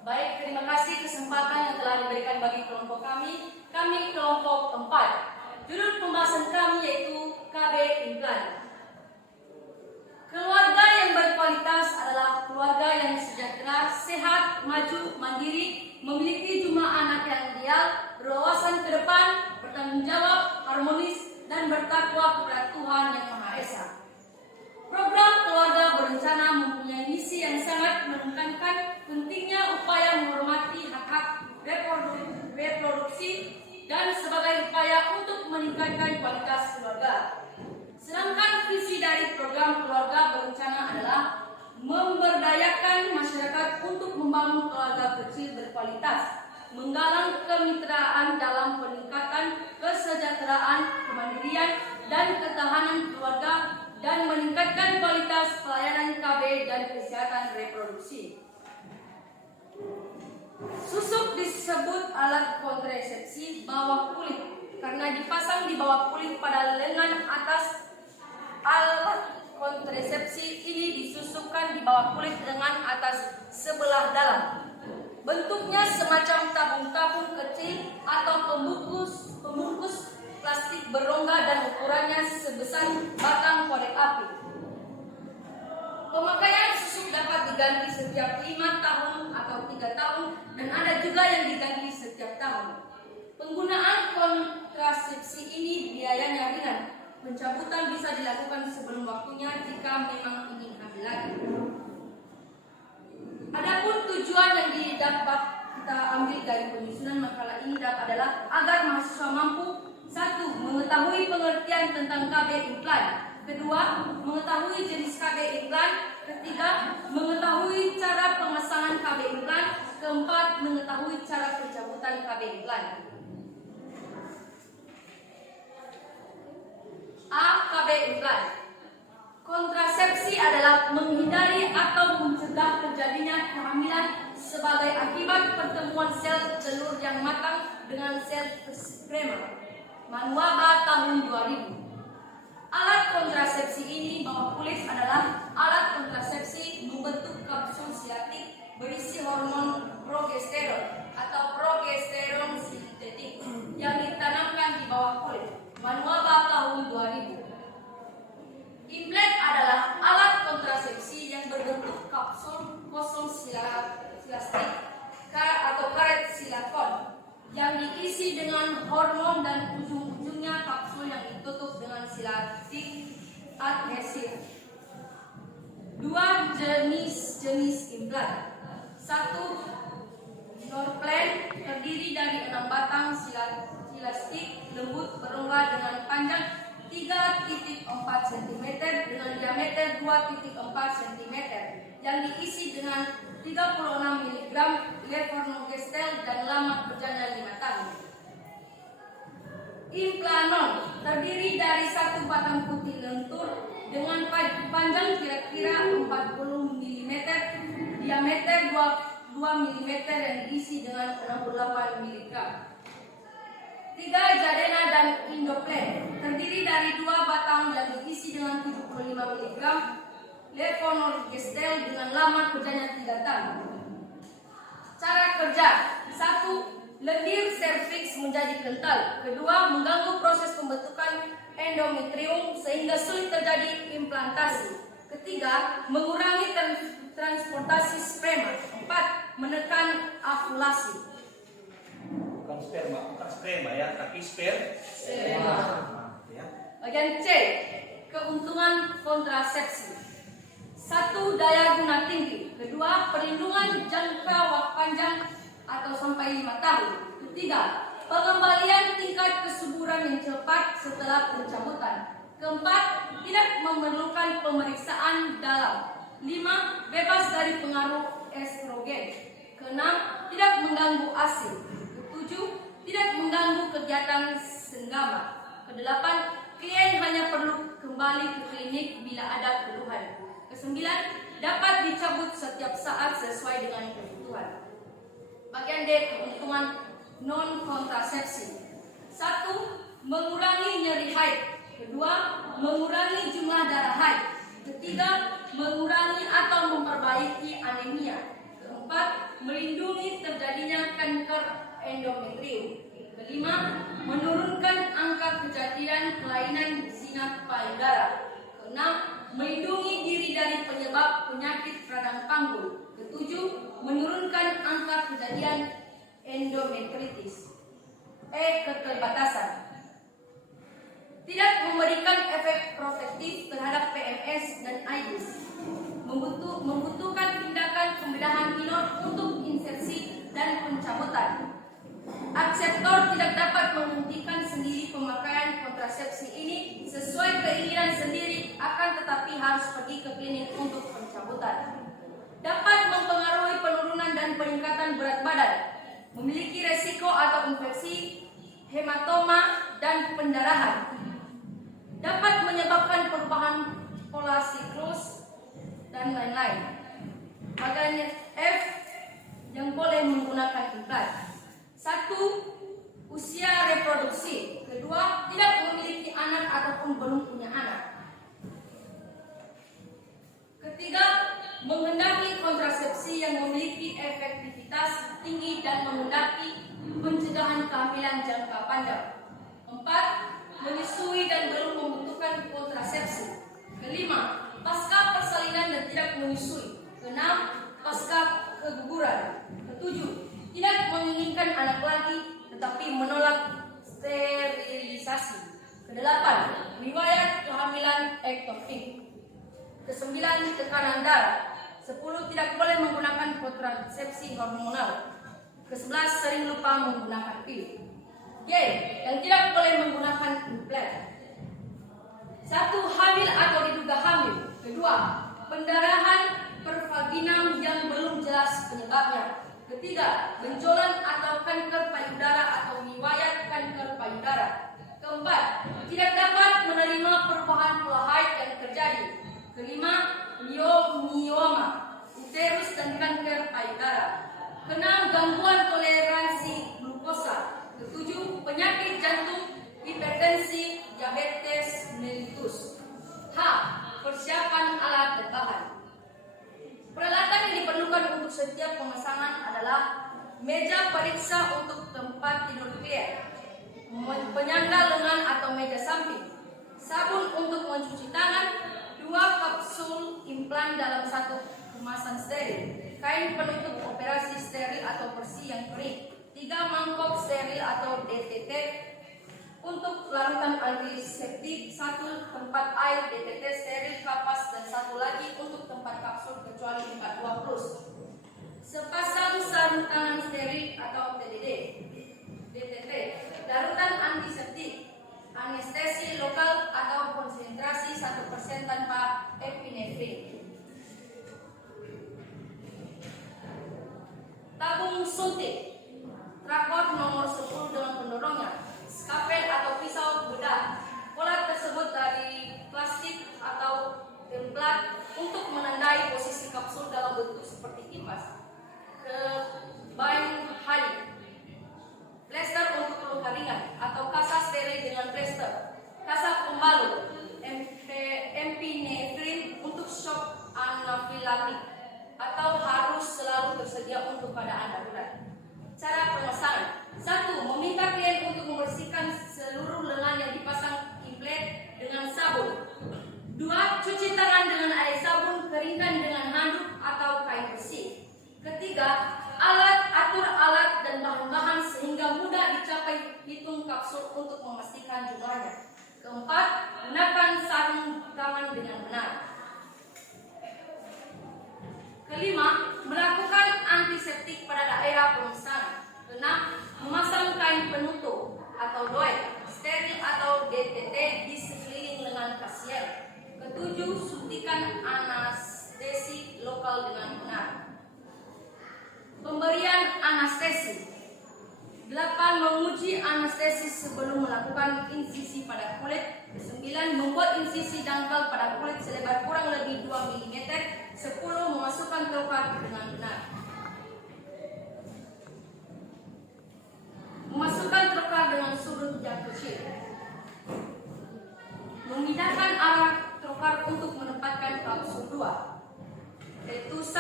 Baik, terima kasih kesempatan yang telah diberikan bagi kelompok kami. Kami kelompok 4. Judul pembahasan kami yaitu KB Implan. Keluarga yang berkualitas adalah keluarga yang sejahtera, sehat, maju, mandiri, memiliki jumlah anak yang ideal, berwawasan ke depan, bertanggung jawab, harmonis, dan bertakwa kepada Tuhan Yang Maha Esa. Program keluarga berencana mempunyai misi yang sangat menekankan pentingnya upaya menghormati hak-hak reproduksi dan sebagai upaya untuk meningkatkan kualitas keluarga. Sedangkan visi dari program keluarga berencana adalah memberdayakan masyarakat untuk membangun keluarga kecil berkualitas, menggalang kemitraan dalam peningkatan kesejahteraan, kemandirian, dan ketahanan keluarga, dan meningkatkan kualitas pelayanan KB dan kesehatan reproduksi. Susuk disebut alat kontrasepsi bawah kulit karena dipasang di bawah kulit pada lengan atas. Alat kontrasepsi ini disusupkan di bawah kulit lengan atas sebelah dalam. Bentuknya semacam tabung-tabung kecil atau pembungkus plastik berongga dan ukurannya sebesar batang korek api. Pemakaian susuk dapat diganti setiap 5 tahun atau 3 tahun dan ada juga yang diganti setiap tahun. Penggunaan kontrasepsi ini biayanya ringan. Pencabutan bisa dilakukan sebelum waktunya jika memang ingin hamil lagi. Adapun tujuan yang dapat kita ambil dari penyusunan makalah ini adalah agar mahasiswa mampu: 1. Mengetahui pengertian tentang KB implan. 2. Mengetahui jenis KB implan. 3. Mengetahui cara pemasangan KB implan. 4. Mengetahui cara pencabutan KB implan. A. KB implan. Kontrasepsi adalah menghindari atau mencegah terjadinya kehamilan sebagai akibat pertemuan sel telur yang matang dengan sel sperma. Manuaba tahun 2000. Alat kontrasepsi ini bawah kulit adalah alat kontrasepsi membentuk kapsul silatik berisi hormon progesteron atau progesteron sintetik yang ditanamkan di bawah kulit. Manuaba tahun 2000. Implan adalah alat kontrasepsi yang berbentuk kapsul kosong silastik atau karet silikon yang diisi dengan hormon dan ujung-ujungnya kapsul yang ditutup dengan silastik adhesif. 2 jenis implan. 1. Norplan terdiri dari 6 batang silastik lembut berongga dengan panjang 3,4 cm dengan diameter 2,4 cm yang diisi dengan 36 mg levonorgestrel dan lama kerjanya 5 tahun. Implanon terdiri dari 1 batang putih lentur dengan panjang kira-kira 40 mm, diameter 2 mm yang diisi dengan 68 mg. 3. Jadena dan Indoplan terdiri dari 2 batang yang diisi dengan 75 mg levonorgestrel dengan lama kerjanya 3 tahun. Cara kerja: 1. Lendir serviks menjadi kental. 2. Mengganggu proses pembentukan endometrium sehingga sulit terjadi implantasi. 3. Mengurangi transportasi sperma. 4. Menekan ovulasi. Bukan sperma ya, tapi sperma. Ya. Bagian C. Keuntungan kontrasepsi. 1. Daya guna tinggi. 2. Perlindungan jangka waktu panjang atau sampai 5 tahun. 3. Pengembalian tingkat kesuburan yang cepat setelah pencabutan. 4. Tidak memerlukan pemeriksaan dalam. 5. Bebas dari pengaruh estrogen. 6. Tidak mengganggu ASI. 7. Tidak mengganggu kegiatan senggama. 8. Klien hanya perlu kembali ke klinik bila ada keluhan. 9. Dapat dicabut setiap saat sesuai dengan kebutuhan. Bagian D. Keuntungan non kontrasepsi. 1. Mengurangi nyeri haid. 2. Mengurangi jumlah darah haid. 3. Mengurangi atau memperbaiki anemia. 4. Melindungi terjadinya kanker endometrium. 5. Menurunkan angka kejadian kelainan zina payudara. 6. Melindungi diri dari penyebab penyakit radang panggul. 7. Menurunkan angka kejadian endometritis. Keterbatasan. Tidak memberikan efek protektif terhadap PMS dan AIDS. Membutuhkan tindakan pembedahan minor untuk insersi dan pencabutan. Akseptor tidak dapat menghentikan sendiri pemakaian kontrasepsi kontrasepsi ini sesuai keinginan sendiri, akan tetapi harus pergi ke klinik untuk pencabutan. Dapat mempengaruhi penurunan dan peningkatan berat badan, memiliki resiko atau infeksi, hematoma, dan pendarahan. Dapat menyebabkan perubahan pola siklus dan lain-lain. Makanya F yang boleh menggunakan implan. 1. Usia reproduksi. 2. Tidak memiliki anak ataupun belum punya anak. 3. Menghendaki kontrasepsi yang memiliki efektivitas tinggi dan menghendaki pencegahan kehamilan jangka panjang. 4. Menyusui dan belum membutuhkan kontrasepsi. 5. Pasca persalinan dan tidak menyusui. 6. Pasca keguguran. 7. Tidak menginginkan anak lagi tetapi menolak sterilisasi. 8. Riwayat kehamilan ektopik. 9. Tekanan darah. 10. Tidak boleh menggunakan kontrasepsi hormonal. 11. Sering lupa menggunakan pil. G. Yang tidak boleh menggunakan implan. 1. Hamil atau diduga hamil. 2. Pendarahan pervaginam yang belum jelas penyebabnya. 3. Benjolan atau kanker payudara atau riwayat kanker payudara. 4. Tidak dapat menerima perubahan pola haid yang terjadi. 5. Myoma, uterus dan kanker payudara. 6. Gangguan toleransi glukosa. 7. Penyakit jantung, hipertensi, diabetes mellitus. H. Persiapan alat dan bahan. Peralatan yang diperlukan untuk setiap pemasangan adalah meja periksa untuk tempat tidur klien, penyangga lengan atau meja samping, sabun untuk mencuci tangan, 2 kapsul implan dalam 1 kemasan steril, kain penutup operasi steril atau bersih yang kering, 3 mangkok steril atau DTT untuk larutan antiseptik, 1 tempat air DTT steril kapas, dan 1 lagi untuk tempat kapsul kecuali 42 plus. Sepasang sarung tangan steril atau TDD, DTT, larutan antiseptik, anestesi lokal atau konsentrasi 1% tanpa epinefrin. Tabung suntik, trakor nomor 10 dengan pendorongnya, skapel atau pisau bedah. Pola tersebut dari plastik atau templat untuk menandai posisi kapsul dalam bentuk seperti kipas. Kebain hari, plester untuk luka ringan atau kasa steril dengan plester, kasa pembalut, epinefrin untuk shock anafilaktik atau harus selalu tersedia untuk keadaan darurat. Cara pemasangan: 1. Meminta klien untuk membersihkan seluruh lengan yang dipasang implan dengan sabun. 2. Cuci tangan dengan air sabun, keringkan dengan handuk atau kain bersih. 3. Atur alat dan bahan-bahan sehingga mudah dicapai hitung kapsul untuk memastikan jumlahnya. 4. Gunakan sarung tangan dengan benar. 5. Melakukan antiseptik pada daerah pemasangan. 6. Memasang kain penutup atau doek steril atau DTT di sekeliling lengan pasien. 7. Suntikan anestesi lokal dengan benar. Pemberian anestesi. 8. Menguji anestesi sebelum melakukan insisi pada kulit. 9. Membuat insisi dangkal pada kulit selebar kurang lebih 2 mm. 10. Memasukkan trokar dengan benar. Memasukkan trokar dengan sudut yang kecil. Memindahkan arah trokar untuk menempatkan kapsul 2. Yaitu 1.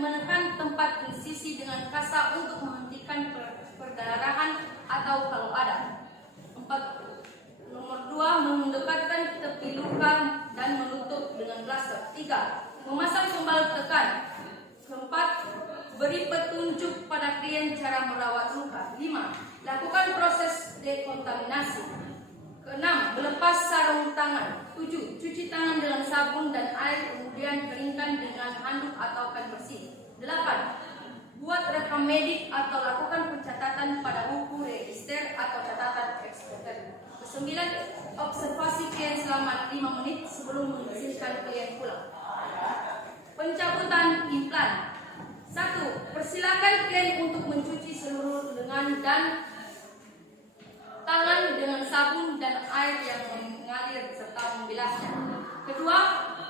Menekan tempat insisi dengan kasa untuk menghentikan perdarahan atau kalau ada. 4. Nomor 2. Mendekatkan tepi luka dan menutup dengan plaster. 3. Memasang pembalut tekan. 4. Beri petunjuk pada klien cara merawat luka. 5. Lakukan proses dekontaminasi. 6. Melepas sarung tangan. 7. Cuci tangan dengan sabun dan air, kemudian keringkan dengan handuk atau kain bersih. 8. Buat rekam medik atau lakukan pencatatan pada buku register atau catatan eksporter. 9. 9. Observasi klien selama 5 menit sebelum mengizinkan klien pulang. Pencabutan implan. 1. Persilakan klien untuk mencuci seluruh lengan dan tangan dengan sabun dan air yang mengalir serta membilasnya. Kedua,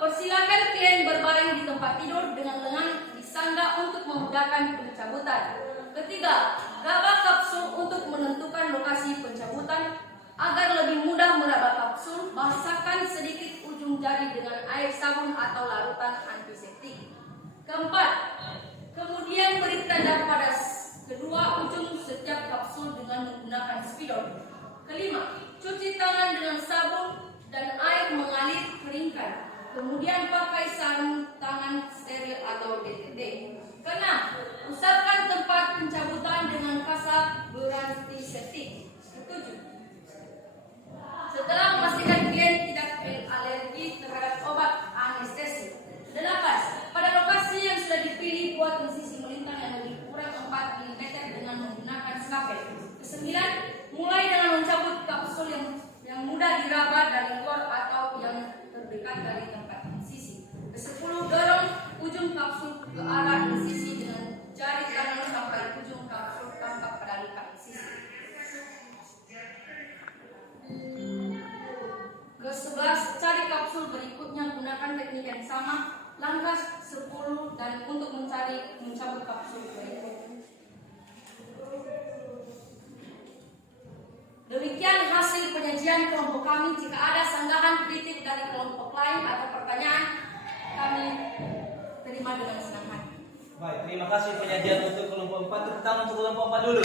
persilakan klien berbaring di tempat tidur dengan lengan disangga untuk memudahkan pencabutan. Ketiga, raba kapsul untuk menentukan lokasi pencabutan. Agar lebih mudah meraba kapsul, basahkan sedikit ujung jari dengan air sabun atau larutan antiseptik. Keempat, kemudian beri tanda pada kedua ujung setiap kapsul dengan menggunakan spidol. Kelima, cuci tangan dengan sabun dan air mengalir, keringkan. Kemudian pakai sarung tangan steril atau DTT. Keenam, usapkan tempat pencabutan dengan kasa berantiseptik. Ketujuh, setelah memastikan klien tidak alergi terhadap obat anestesi. 8. Pada lokasi yang sudah dipilih, buat insisi melintang yang lebih kurang 4 mm dengan menggunakan skalpel. 9. Mulai dengan mencabut kapsul yang mudah diraba dari luar atau yang terdekat dari tempat insisi. 10. Dorong ujung kapsul ke arah insisi dengan jari kanan sampai ujung kapsul tampak pada luka insisi. Ke-11, cari kapsul berikutnya, gunakan teknik yang sama. Langkah 10 dan untuk mencabut kapsul berikutnya. Demikian hasil penyajian kelompok kami. Jika ada sanggahan, kritik dari kelompok lain atau pertanyaan, kami terima dengan senang hati. Baik, terima kasih penyajian untuk kelompok 4. Tepuk tangan untuk kelompok 4 dulu.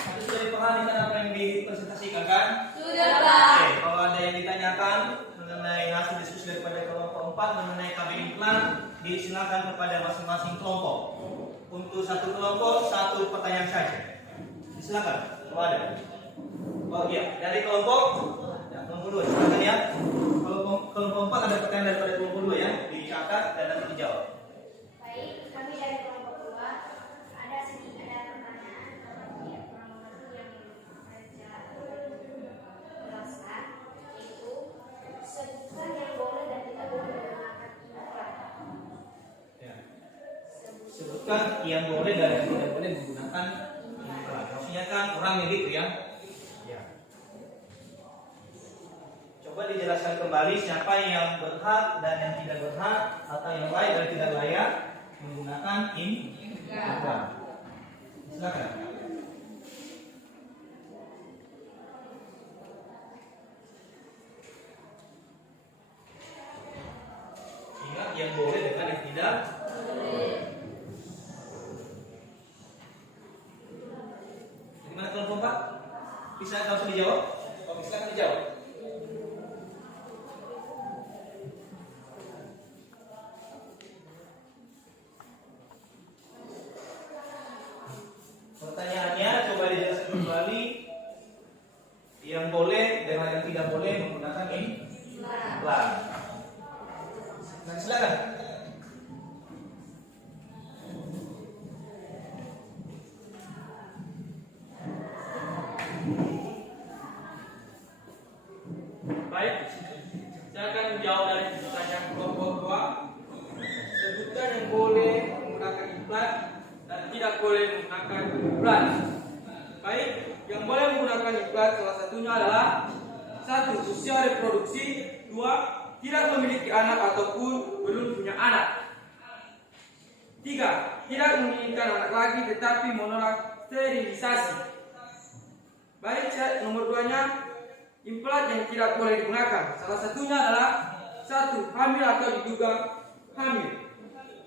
Nanti sudah dipahami kan apa yang dipresentasikan kan? Sudah, Pak. Oke, kalau ada yang ditanyakan mengenai hasil diskusi daripada kelompok 4 mengenai KB implan, disilakan kepada masing-masing kelompok. Untuk satu kelompok, satu pertanyaan saja. Silakan, kalau ada. Oh iya, dari kelompok 2, silakan ya. Kelompok 4 ada pertanyaan daripada kelompok 2 ya, dicatat dan nanti dijawab. Baik, kami dari kelompok 2 ada pertanyaan yang kurang lebih yang saya jelaskan, yaitu sebutkan yang boleh dan tidak boleh menggunakan implan. Ya. Sebutkan yang boleh dan yang tidak boleh menggunakan implan. Maksudnya kan orangnya gitu ya. Ya. Coba dijelaskan kembali siapa yang berhak dan yang tidak berhak, atau yang layak dan tidak layak menggunakan implan. Silakan. Ingat yang boleh dengan yang tidak boleh. Gimana kelompok 4? Bisa langsung dijawab? Oke, silakan dijawab. Pertanyaannya coba dijelaskan kembali. Yang boleh dengan yang tidak boleh menggunakan implan. Nah, silakan. Baik, saya akan menjawab dari pertanyaan kelompok 2. Sebutkan yang boleh menggunakan implan dan tidak boleh menggunakan implan. Baik, yang boleh menggunakan implan salah satunya adalah 1. Usia reproduksi. 2. Tidak memiliki anak ataupun belum punya anak. 3. Tidak menginginkan anak lagi tetapi menolak sterilisasi. Baik, nomor 2-nya, implan yang tidak boleh digunakan salah satunya adalah 1. Hamil atau diduga hamil.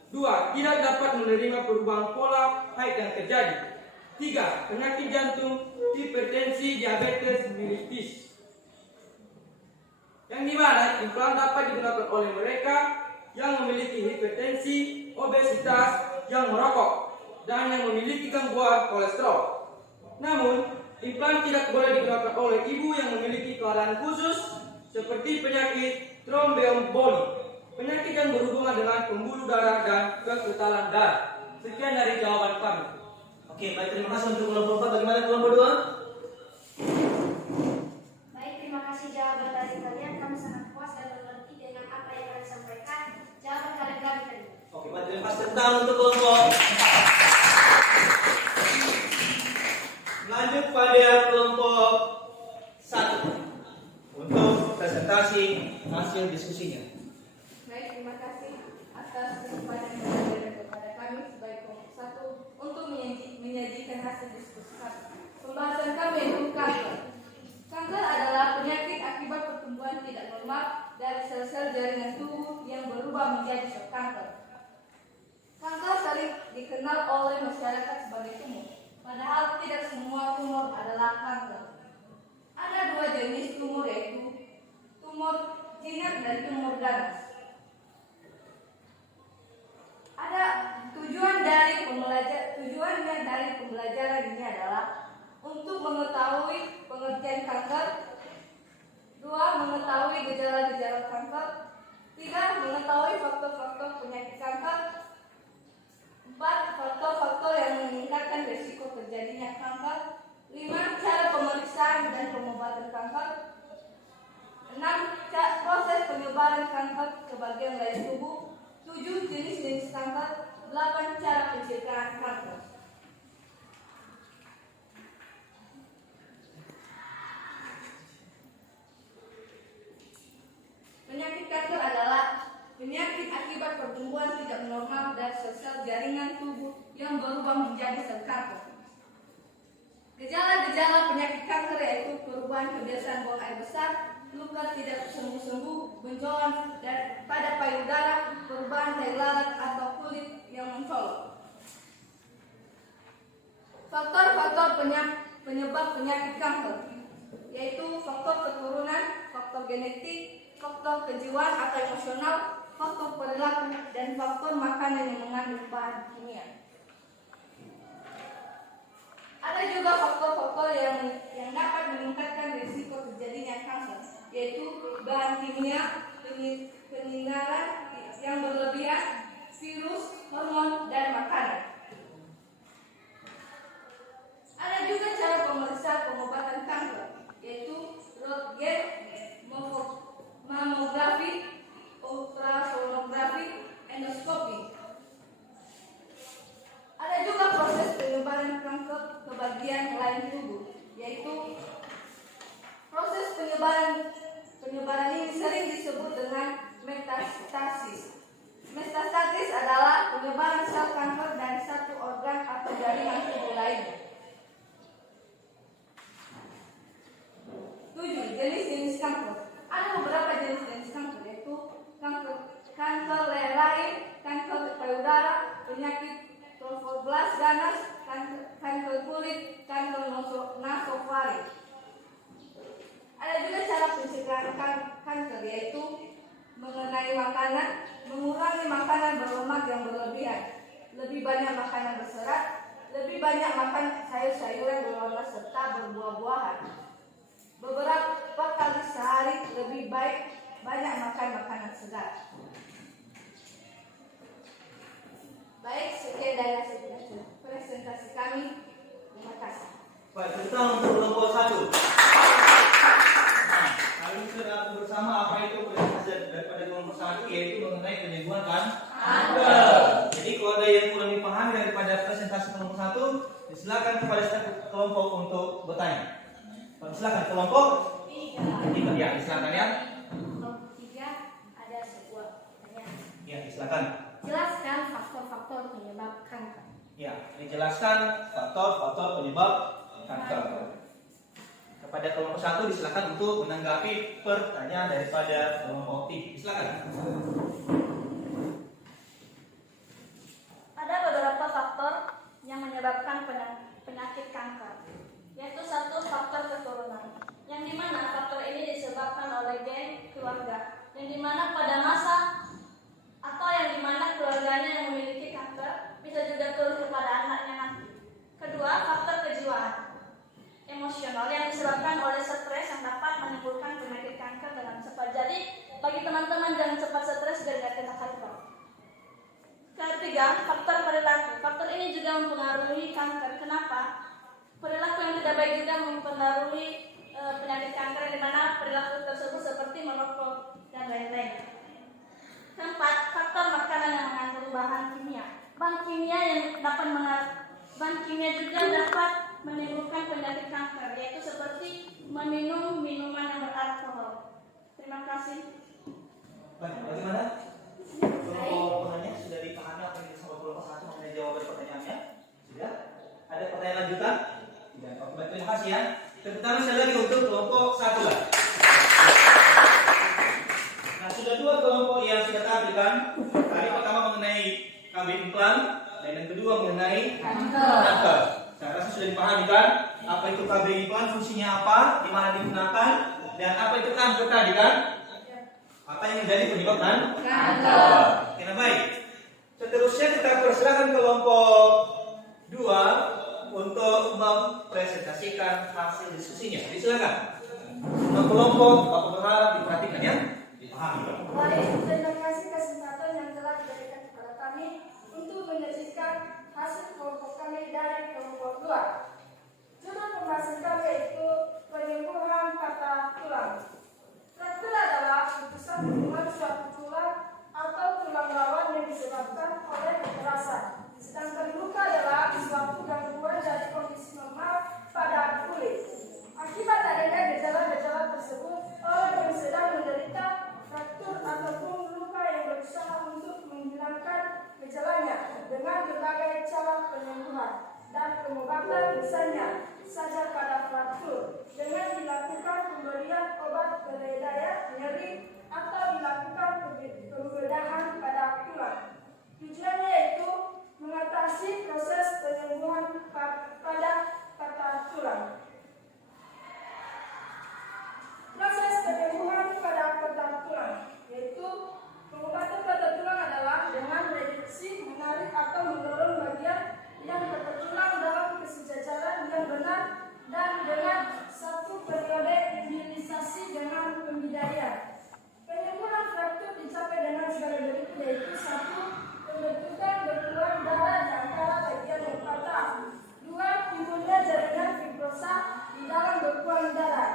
2. Tidak dapat menerima perubahan pola haid yang terjadi. 3. Penyakit jantung, hipertensi, diabetes mellitus. Yang dimana implan dapat digunakan oleh mereka yang memiliki hipertensi, obesitas, yang merokok, dan yang memiliki gangguan kolesterol. Namun, implan tidak boleh digunakan oleh ibu yang memiliki keadaan khusus seperti penyakit tromboemboli, penyakit yang berhubungan dengan pembuluh darah dan kekentalan darah. Sekian dari jawaban kami. Oke, baik, terima kasih untuk kelompok 4. Bagaimana kelompok 2? tangan untuk kelompok. Lanjut pada kelompok 1 untuk presentasi hasil diskusinya. Baik, terima kasih atas kesempatan yang diberikan kepada kami sebagai kelompok 1 untuk menyajikan hasil diskusi kami. Pembahasan kami yaitu kanker. Kanker adalah penyakit akibat pertumbuhan tidak normal dari sel-sel jaringan tubuh yang berubah menjadi sel kanker. Kanker sering dikenal oleh masyarakat sebagai tumor, padahal tidak semua tumor adalah kanker. Ada dua jenis tumor yaitu tumor jinak dan tumor ganas. Ada tujuannya dari pembelajaran ini adalah untuk mengetahui pengertian kanker, 2. Mengetahui gejala-gejala kanker, 3. Mengetahui faktor-faktor penyakit kanker, 4. Faktor-faktor yang meningkatkan risiko terjadinya kanker, 5. Cara pemeriksaan dan pengobatan kanker, 6. Proses penyebaran kanker ke bagian lain tubuh, 7. Jenis-jenis kanker, 8. Cara pencegahan kanker. Penyakit kanker adalah penyakit akibat pertumbuhan tidak normal dari sel-sel jaringan tubuh yang berubah menjadi sel kanker. Gejala-gejala penyakit kanker yaitu perubahan kebiasaan buang air besar, luka tidak sembuh-sembuh, benjolan pada payudara, perubahan tai lalat atau kulit yang mencolok. Faktor-faktor penyebab penyakit kanker yaitu faktor keturunan, faktor genetik, faktor kejiwaan atau emosional, faktor perilaku, dan faktor makanan yang mengandung bahan kimia. Ada juga faktor-faktor yang dapat meningkatkan risiko terjadinya kanker, yaitu bahan kimia, penyegaran yang berlebihan, virus, hormon, dan makanan. Ada juga cara pemeriksaan pengobatan kanker, yaitu Röntgen, mamografi, ultrasonografi, endoskopi. Ada juga proses penyebaran kanker ke bagian lain tubuh, yaitu proses penyebaran ini sering disebut dengan metastasis. Metastasis adalah penyebaran sel kanker dari satu organ atau jaringan tubuh lainnya. 7. Jenis-jenis kanker. Ada beberapa jenis-jenis kanker, yaitu kanker leher, kanker payudara, penyakit trofoblast ganas, kanker kulit, kanker nasofaring. Ada juga cara pencegahan kanker, yaitu mengenai makanan, mengurangi makanan berlemak yang berlebihan, lebih banyak makanan berserat, lebih banyak makan sayur-sayuran berwarna serta berbuah-buahan. Beberapa kali sehari lebih baik banyak makan makanan segar. Baik, sekian dari hasil presentasi kami. Terima kasih. Baik, kita untuk kelompok 1. Nah, kali ini sudah bersama apa itu presentasi daripada kelompok 1, yaitu mengenai penyembuhan kanker. Jadi kalau ada yang kurang dipahami daripada presentasi kelompok 1, silakan kepada setiap kelompok untuk bertanya. Silakan kelompok 3. Ya, silakan ya. Kelompok 3 ada sebuah pertanyaan. Ya, silakan. Jelaskan faktor-faktor penyebab kanker. Ya, dijelaskan faktor-faktor penyebab kanker. Kepada kelompok 1 disilakan untuk menanggapi pertanyaan daripada kelompok 3. Silakan. Ada beberapa faktor yang menyebabkan penyakit kanker, yaitu 1. Faktor keturunan, yang dimana faktor ini disebabkan oleh gen keluarga, yang dimana pada masa atau yang dimana keluarganya yang memiliki kanker bisa juga turun kepada anaknya nanti. 2. Faktor kejiwaan, emosional, yang disebabkan oleh stres yang dapat menimbulkan penyakit kanker dengan cepat. Jadi bagi teman-teman jangan cepat stres biar tidak kena kanker. 3. Faktor perilaku. Faktor ini juga mempengaruhi kanker. Kenapa? Perilaku yang tidak baik juga mempengaruhi penyakit kanker, di mana perilaku tersebut seperti merokok dan lain-lain. 4. Faktor makanan yang mengandung bahan kimia. bahan kimia juga dapat menimbulkan penyakit kanker, yaitu seperti meminum minuman yang beralkohol. Terima kasih. Baik, bagaimana? Kelompok penanya sudah dipahami apa yang disebut kelompok 1 mengenai jawaban pertanyaannya? Sudah? Ada pertanyaan lanjutan? Tidak. Oke, baik, terima kasih ya. Terutama sekali lagi untuk kelompok 1 lah. Nah, sudah 2 kelompok yang sudah tampilkan. Tadi pertama mengenai KB implan dan yang kedua mengenai kanker. Saya rasa sudah dipahami kan? Apa itu KB implan, fungsinya apa, di mana digunakan, dan apa itu kanker tadi kan? Apa yang menjadi penyebab kanker? Oke, nah baik. Seterusnya kita persilakan kelompok 2 untuk mempresentasikan hasil diskusinya. Silakan. Untuk kelompok, Bapak berharap diperhatikan ya, dipahami. Baik, terima kasih kesempatan yang telah diberikan kepada kami untuk menyajikan hasil kelompok kami dari kelompok 2. Judul pembahasan kami yaitu penyembuhan patah tulang. Fraktur adalah putusan hubungan suatu tulang atau tulang rawan yang disebabkan oleh kekerasan. Sedangkan luka adalah suatu gangguan dari kondisi normal pada kulit. Akibat adanya gejala-gejala tersebut, orang yang sedang menderita fraktur ataupun luka yang berusaha untuk menghilangkan gejalanya dengan berbagai cara penyembuhan dan pengobatan, misalnya saja pada fraktur dengan dilakukan pemberian obat peredaya nyeri atau dilakukan pembedahan pada tulang. Tujuannya yaitu mengatasi proses penyembuhan pada patah tulang. Proses penyembuhan pada patah tulang yaitu pengobatan patah tulang adalah dengan reduksi, menarik atau mendorong bagian yang patah tulang dalam kesejajaran yang benar dan dengan satu periode imobilisasi dengan pembidayaan. Penyembuhan fraktur dicapai dengan sebagai berikut yaitu 1. Pembentukan berkeluar darah di antara bagian yang patah. 2. Timbulnya jaringan fibrosa di dalam bekuan darah.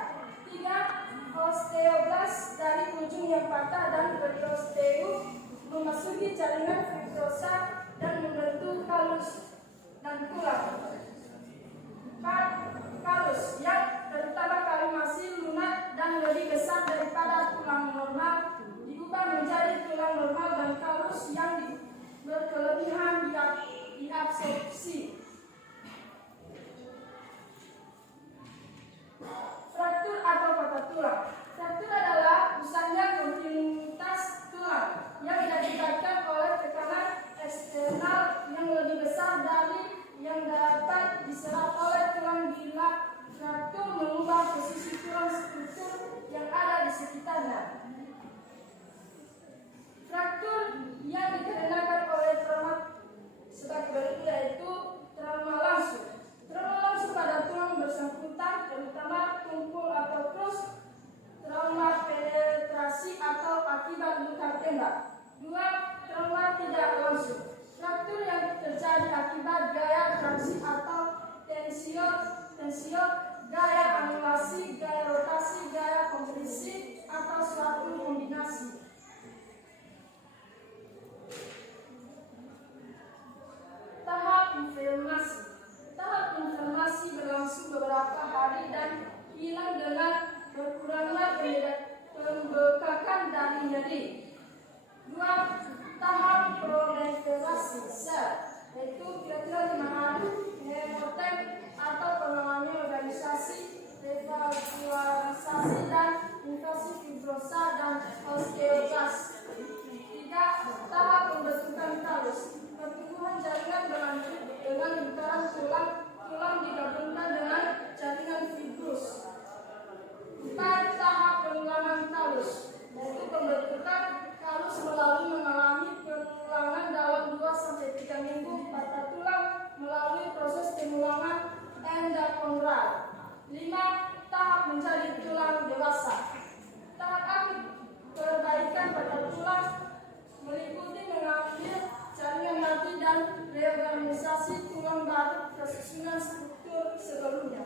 3. Osteoblas dari ujung yang patah dan periosteum memasuki jaringan fibrosa dan membentuk kalus dan tulang. Kalus yang terutama kalau masih lunak dan lebih besar daripada tulang normal diubah menjadi tulang normal dan kalus yang berkelebihan diabsorpsi. Fraktur atau patah tulang. Fraktur adalah rusaknya kontinuitas tulang yang diakibatkan oleh tekanan eksternal yang lebih besar dari yang dapat diserap oleh tulang bila fraktur mengubah posisi tulang struktur yang ada di sekitarnya. Fraktur yang dikarenakan oleh trauma sebagai berikut yaitu trauma langsung. Trauma langsung pada tulang bersangkutan terutama tumpul atau krus, trauma penetrasi atau akibat luka tembak. 2. Trauma tidak langsung. Fraktur yang terjadi akibat gaya traksi atau tension, gaya anulasi, gaya rotasi, gaya kompresi atau suatu kombinasi. Tahap inflamasi. Tahap inflamasi berlangsung beberapa hari dan hilang dengan berkurangnya pembekakan dari nyeri. 2. Tahap proliferasi sel, yaitu kira-kira 5 hari. Hemotek atau pengamannya organisasi, revascularisasi dan invasi fibrosa dan osteoblas. 3. Tahap pembentukan kalus. Pertumbuhan jaringan berlanjut dengan lingkaran tulang digabungkan dengan jaringan fibrus. 4. Tahap pengulangan kalus, yaitu pembentukan kalus melalui mengalami pengulangan dalam 2-3 minggu patah tulang melalui proses pengulangan endokondral. 5. Tahap menjadi tulang dewasa. Tahap akhir perbaikan patah tulang meliputi mengambil jaringan mati dan reorganisasi tulang baru kesusunan struktur sebelumnya.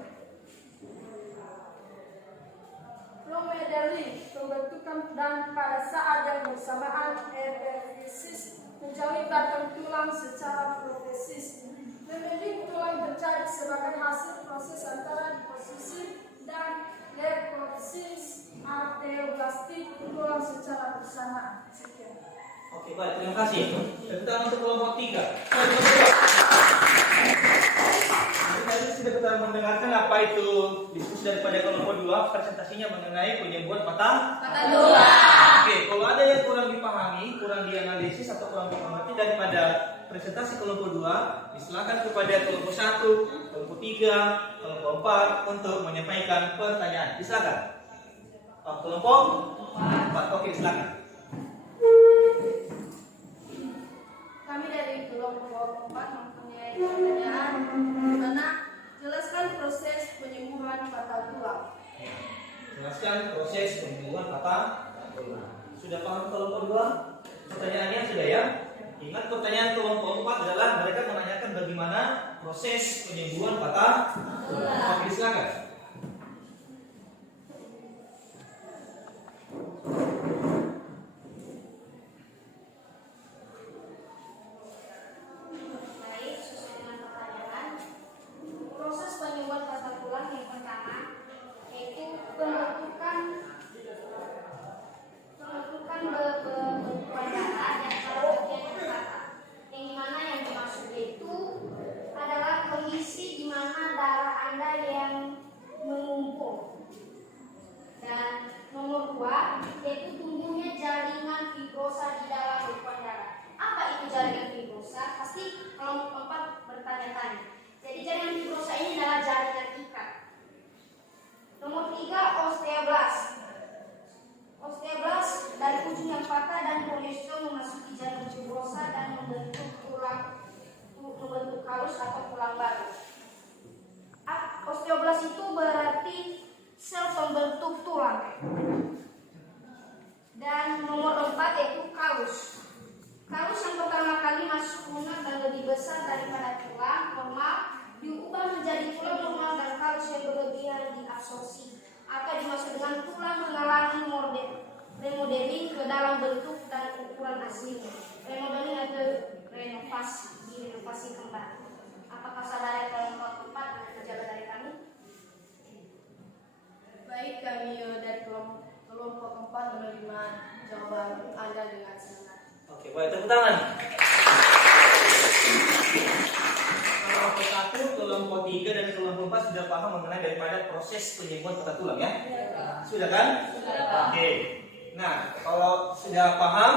Promedeling, pembentukan dan pada saat yang bersamaan epifisis menjauhi batang tulang secara progresif. Promedeling tulang sebagai hasil proses antara deposisi dan reproduksi arteoblastik tulang secara bersamaan. Sekian. Oke, baik, terima kasih. Tepuk tangan untuk kelompok 3. Tadi sudah kita mendengarkan apa itu diskusi daripada kelompok 2, presentasinya mengenai penyembuhan patah tulang. Oke, kalau ada yang kurang dipahami, kurang dianalisis atau kurang dimengerti daripada presentasi kelompok 2, silakan kepada kelompok 1, kelompok 3, kelompok 4 untuk menyampaikan pertanyaan. Silakan. Kelompok 4. Oke, silakan. Kami dari kelompok 4 mempunyai pertanyaan dimana jelaskan proses penyembuhan patah tulang. Jelaskan proses penyembuhan patah tulang. Sudah paham kelompok 2? Pertanyaannya sudah ya? Ingat pertanyaan kelompok 4 adalah mereka menanyakan bagaimana proses penyembuhan patah tulang. Oke, silakan. Baik, sesuai dengan pertanyaan, proses penyembuhan patah tulang yang pertama yaitu pembentukan bentukan darah yang pada bagian yang patah. Yang dimana yang dimaksud itu adalah kondisi di mana darah Anda yang mengumpul. Dan nomor 2 yaitu tumbuhnya jaringan fibrosa di dalam bentukan darah. Apa itu jaringan fibrosa? Pasti kelompok 4 bertanya-tanya. Jadi jaringan fibrosa ini adalah jaringan ikat. Nomor 3, osteoblast. Osteoblast dari ujung yang patah dan kolesterol memasuki jaringan fibrosa dan membentuk halus atau tulang baru. Osteoblast itu berarti sel pembentuk tulang. Dan nomor 4 yaitu kalus. Kalus yang pertama kali masuk lunak dan lebih besar daripada tulang normal diubah menjadi tulang normal dan kalus yang berlebihan diabsorpsi atau dimaksud dengan tulang mengalami remodeling ke dalam bentuk dan ukuran aslinya. Remodeling atau direnovasi kembali. Apakah saudara kelompok 4 menjaga dari kami? Baik, kami dari kelompok 4 menerima jawaban Anda dengan senang. Oke, baik, tepuk tangan. Kelompok 1, kelompok 3, dan kelompok 4 sudah paham mengenai daripada proses penyembuhan patah tulang ya? Sudah kan? Sudah. Oke. Nah, kalau sudah paham,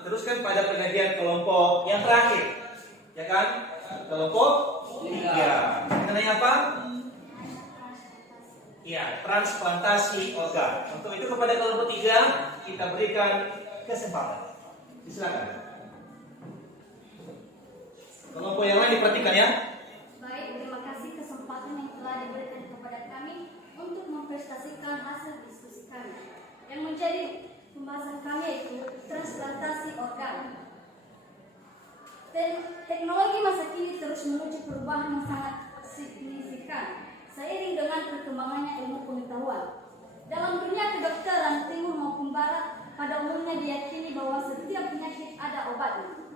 teruskan pada pengajian kelompok yang terakhir. Ya kan? Kelompok 3. Mengenai apa? Ya, transplantasi organ. Untuk itu kepada kelompok 3 kita berikan kesempatan. Silakan. Kelompok yang lain diperhatikan ya. Baik, terima kasih kesempatan yang telah diberikan kepada kami untuk mempresentasikan hasil diskusi kami. Yang menjadi pembahasan kami yaitu transplantasi organ. Teknologi masa kini terus menuju perubahan yang sangat signifikan seiring dengan perkembangannya ilmu pengetahuan. Dalam dunia kedokteran timur maupun barat, pada umumnya diyakini bahwa setiap penyakit ada obatnya.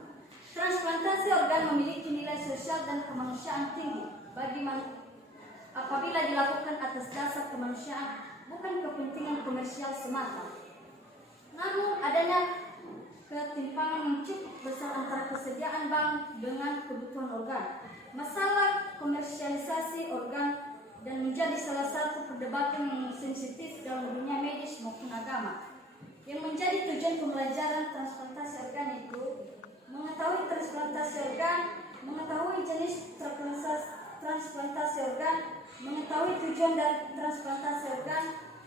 Transplantasi organ memiliki nilai sosial dan kemanusiaan tinggi apabila dilakukan atas dasar kemanusiaan, bukan kepentingan komersial semata. Namun adanya ketimpangan yang cukup besar antara kesediaan bank dengan kebutuhan organ. Masalah komersialisasi organ dan menjadi salah satu perdebatan yang sensitif dalam dunia medis maupun agama. Yang menjadi tujuan pembelajaran transplantasi organ itu mengetahui transplantasi organ, mengetahui jenis transplantasi organ, mengetahui tujuan dari transplantasi organ,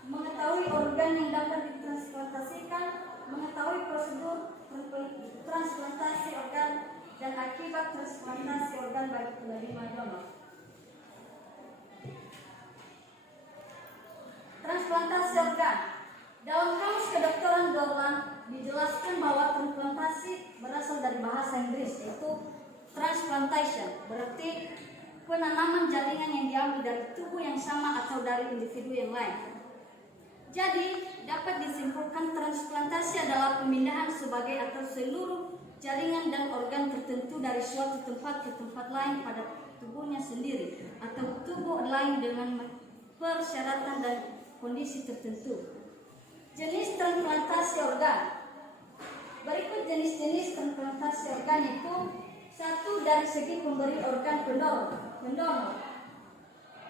mengetahui organ yang dapat ditransplantasikan, mengetahui prosedur transplantasi organ dan akibat transplantasi organ bagi penerima donor. Transplantasi organ. Dalam kamus kedokteran Dorland dijelaskan bahwa transplantasi berasal dari bahasa Inggris yaitu transplantation, berarti penanaman jaringan yang diambil dari tubuh yang sama atau dari individu yang lain. Jadi dapat disimpulkan transplantasi adalah pemindahan sebagai atau seluruh jaringan dan organ tertentu dari suatu tempat ke tempat lain pada tubuhnya sendiri atau tubuh lain dengan persyaratan dan kondisi tertentu. Jenis transplantasi organ. Berikut jenis-jenis transplantasi organ itu: satu, dari segi pemberi organ pendonor.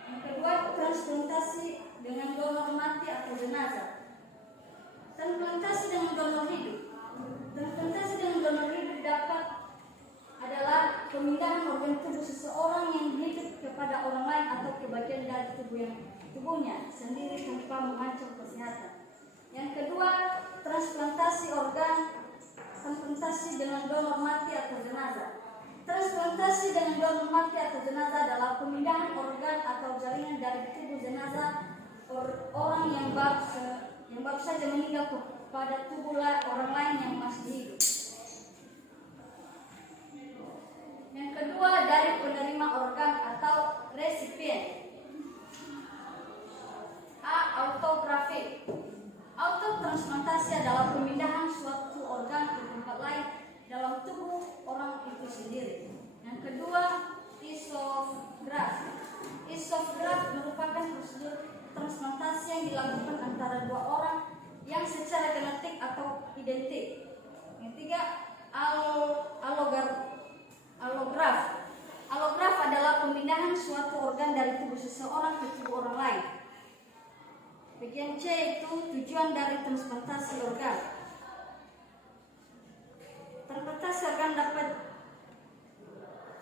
Yang kedua, transplantasi dengan donor mati atau jenazah. Transplantasi dengan donor hidup. Transplantasi dengan donor hidup adalah pemindahan organ tubuh seseorang yang hidup kepada orang lain atau ke bagian dari tubuhnya sendiri tanpa mengancam kesehatan. Yang kedua, transplantasi organ. Transplantasi dengan donor mati atau jenazah. Transplantasi dengan donor mati atau jenazah adalah pemindahan organ atau jaringan dari tubuh jenazah orang yang baru saja meninggal kepada tubuh orang lain yang masih hidup. Yang kedua, dari penerima organ atau resipien. A. Autografi. Autotransplantasi adalah pemindahan suatu organ ke tempat lain dalam tubuh orang itu sendiri. Yang kedua, isograf. Isograf merupakan prosedur transplantasi yang dilakukan antara dua orang yang secara genetik atau identik. Yang tiga, alograf. Alograf adalah pemindahan suatu organ dari tubuh seseorang ke tubuh orang lain. Bagian C itu tujuan dari transplantasi organ. Transplantasi organ dapat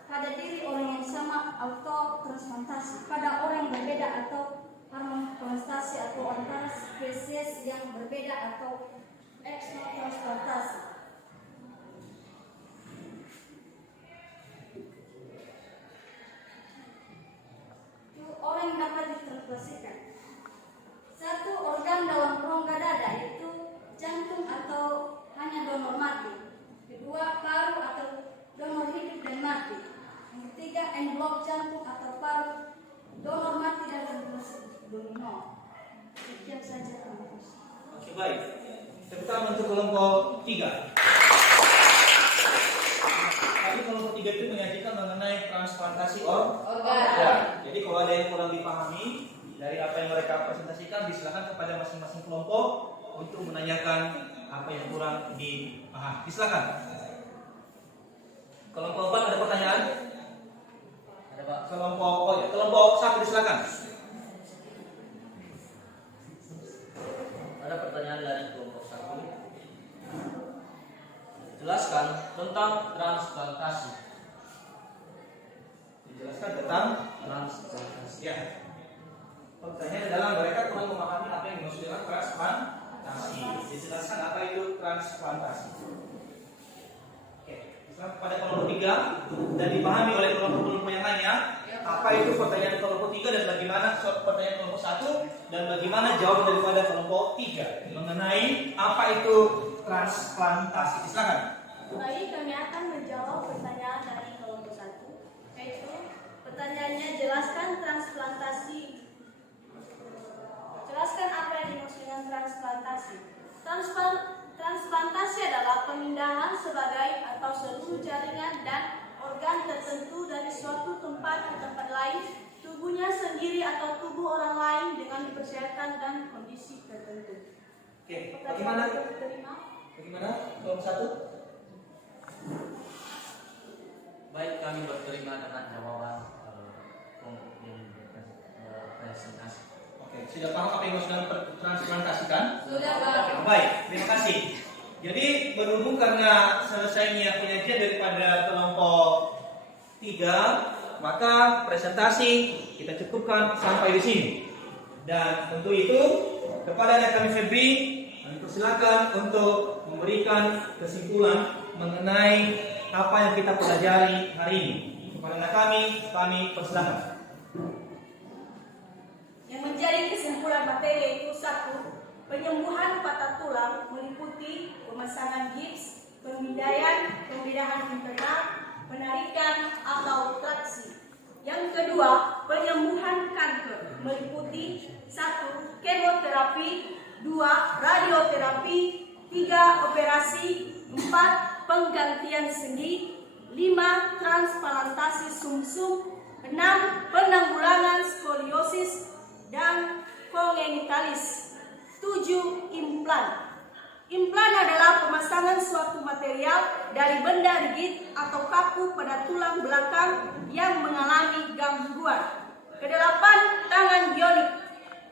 pada diri orang yang sama, autotransplantasi pada orang yang berbeda, atau harmotransplantasi atau antara spesies yang berbeda, atau exotransplantasi. Orang yang dapat ditransplantasikan. Satu, organ dalam rongga dada, yaitu jantung atau hanya donor mati. Kedua, paru atau donor hidup dan mati. Yang ketiga, envelop jantung atau paru, donor mati dan donor. Sekian saja. Oke, baik. Tepuk tangan untuk kelompok 3. Tadi kelompok 3 itu menyajikan mengenai transplantasi organ. Ya, jadi kalau ada yang kurang dipahami dari apa yang mereka presentasikan, disilakan kepada masing-masing kelompok untuk menanyakan apa yang kurang dipahami. Silakan. Kelompok 4 ada pertanyaan? Ada Pak. Kelompok 1 silakan. Ada pertanyaan dari kelompok 1. Jelaskan tentang transplantasi. Dijelaskan tentang Transplantasi. ya. Pertanyaan adalah mereka kurang memahami apa yang dimaksud dengan transplantasi. Dijelaskan apa itu transplantasi. Oke, misalnya pada kelompok 3 dan dipahami oleh kelompok-kelompok yang lainnya, apa itu pertanyaan kelompok 3 dan bagaimana pertanyaan kelompok 1 dan bagaimana jawaban daripada kelompok 3 mengenai apa itu transplantasi. Silakan. Baik, kami akan menjawab pertanyaan dari kelompok 1, yaitu pertanyaannya, jelaskan apa yang dimaksud dengan transplantasi. Transplantasi adalah pemindahan sebagai atau seluruh jaringan dan organ tertentu dari suatu tempat ke tempat lain, tubuhnya sendiri atau tubuh orang lain dengan persyaratan dan kondisi tertentu. Oke, bagaimana? Terima. Bagaimana kelompok 1? Baik, kami berterima dengan jawaban kelompok yang presentasi. Oke, sudah paham apa yang sudah transplantasikan? Sudah, Pak. Baik, terima kasih. Jadi berhubung karena selesainya penyajian daripada kelompok 3, maka presentasi kita cukupkan sampai di sini. Dan untuk itu kepada kami Febri, silakan untuk memberikan kesimpulan mengenai apa yang kita pelajari hari ini. Kepada kami persilakan. Yang menjadi kesimpulan materi itu: 1. Penyembuhan patah tulang meliputi pemasangan gips, pemindahan internal, penarikan atau traksi. Yang kedua, penyembuhan kanker meliputi 1. Kemoterapi, 2. Radioterapi, 3. Operasi, 4. Penggantian sendi, 5. Transplantasi sumsum, 6. Penanggulangan skoliosis dan kongenitalis. 7. Implan. Implan adalah pemasangan suatu material dari benda rigid atau kaku pada tulang belakang yang mengalami gangguan. Ke-8. Tangan bionik.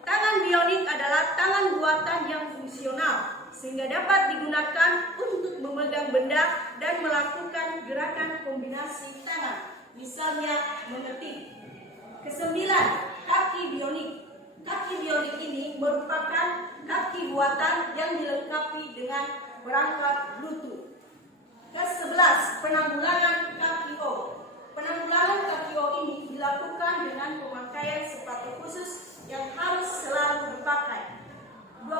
Tangan bionik adalah tangan buatan yang fungsional sehingga dapat digunakan untuk memegang benda dan melakukan gerakan kombinasi tangan, misalnya mengetik. Ke-9. Kaki bionik. Kaki bionik ini merupakan kaki buatan yang dilengkapi dengan perangkat Bluetooth. Ke-11. Penanggulangan kaki O. Penanggulangan kaki O ini dilakukan dengan pemakaian sepatu khusus yang harus selalu dipakai. 12.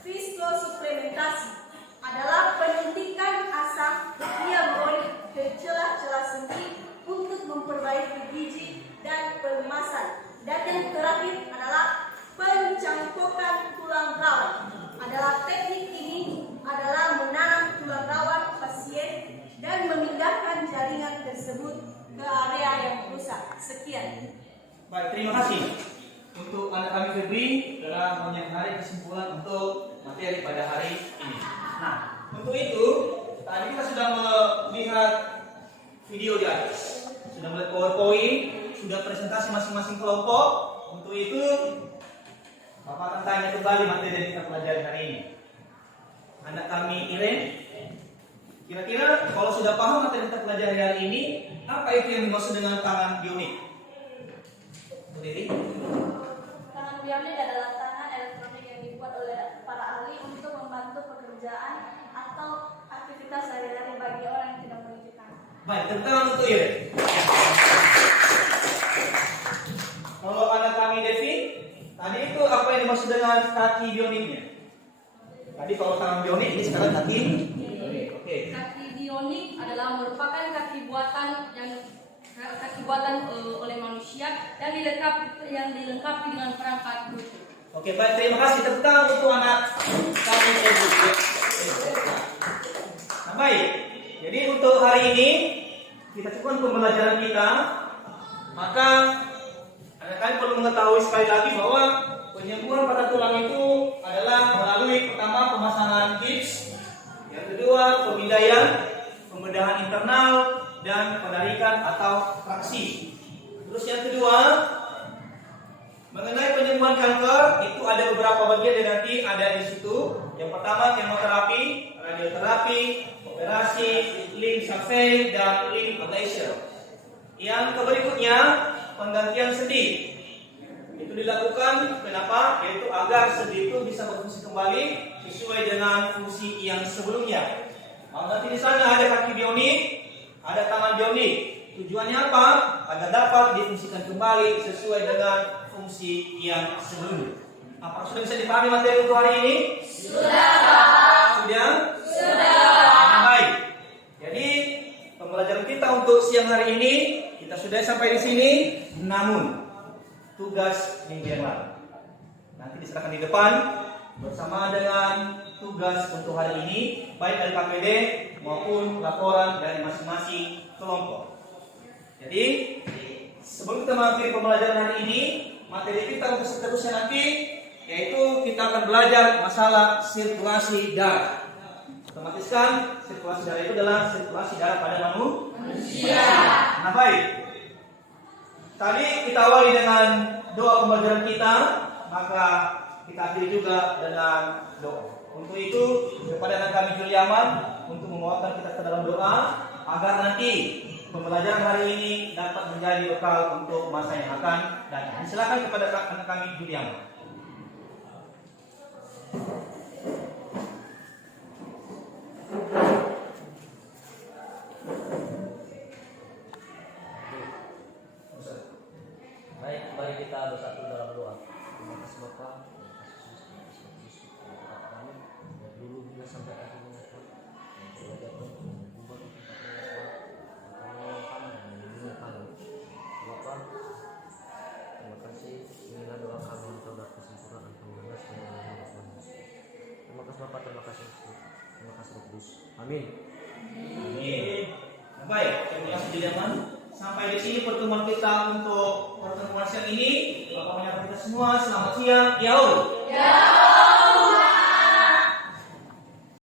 Viskosuplementasi adalah penyuntikan asam hyaluronik ke celah-celah sendi untuk memperbaiki gizi dan pelumasan. Dan yang terakhir adalah pencangkokan tulang rawan. Adalah teknik ini adalah menanam tulang rawan pasien dan memindahkan jaringan tersebut ke area yang rusak. Sekian. Baik, terima kasih untuk anak kami Febri dalam menyatakan kesimpulan untuk materi pada hari ini. Nah, untuk itu tadi kita sudah melihat video di atas, sudah melihat PowerPoint, sudah presentasi masing-masing kelompok. Untuk itu Bapak akan tanya kembali materi yang kita pelajari hari ini. Anak kami Iren, kira-kira kalau sudah paham materi yang kita pelajari hari ini, apa itu yang dimaksud dengan tangan bionik? Bu Devi? Tangan bionik adalah tangan elektronik yang dibuat oleh para ahli untuk membantu pekerjaan atau aktivitas sehari-hari bagi orang yang tidak memiliki tangan. Baik, tentang untuk Iren. Kalau anak kami Devi, tadi itu apa yang dimaksud dengan kaki bioniknya? Tadi kalau tangan bionik, ini sekarang kaki bionik. Oke. Kaki bionik adalah merupakan kaki buatan oleh manusia yang dilengkapi dengan perangkat Bluetooth. Oke, baik, terima kasih tentang untuk anak kami Devi. Nah, baik. Jadi untuk hari ini kita cukupkan pembelajaran kita. Maka kalian perlu mengetahui sekali lagi bahwa penyembuhan pada tulang itu adalah melalui pertama pemasangan gips, yang kedua pembedahan internal dan penarikan atau traksi. Terus yang kedua mengenai penyembuhan kanker itu ada beberapa bagian dan nanti ada di situ. Yang pertama kemoterapi, radioterapi, operasi, limb salvage dan limb ablation. Yang berikutnya penggantian sendi. Itu dilakukan kenapa? Yaitu agar sendi itu bisa berfungsi kembali sesuai dengan fungsi yang sebelumnya. Nanti di sana ada kaki bionik, ada tangan bionik. Tujuannya apa? Agar dapat difungsikan kembali sesuai dengan fungsi yang sebelumnya. Apa sudah bisa dipahami materi untuk hari ini? Sudah. Baik. Jadi pembelajaran kita untuk siang hari ini kita sudah sampai di sini. Namun tugas minggu yang lalu nanti diserahkan di depan bersama dengan tugas untuk hari ini, baik dari KPD maupun laporan dari masing-masing kelompok. Jadi sebelum kita mengakhiri pembelajaran hari ini, materi kita untuk seterusnya nanti yaitu kita akan belajar masalah sirkulasi darah. Otomatis kan sirkulasi darah itu adalah sirkulasi darah pada manusia. Nah baik, tadi kita awali dengan doa pembelajaran kita, maka kita akhiri juga dengan doa. Untuk itu kepada anak kami Juliaman untuk membawakan kita ke dalam doa agar nanti pembelajaran hari ini dapat menjadi bekal untuk masa yang akan datang. Silakan kepada anak kami Juliaman. Baik, mari kita bersatu dalam doa. Terima kasih Bapak, dari dulu hingga sampai akhirnya Bapak. Belajar untuk mengubah Bapak, terima kasih. Inilah doa kami untuk kesempurnaan pengurus dan terima kasih Bapak, terima kasih Roh Kudus. Amin. Amin. Baik, terima kasih Juliaman. Sampai di sini pertemuan kita untuk pertemuan siang ini. Bapak menyapa kita semua. Selamat siang. Yahoo.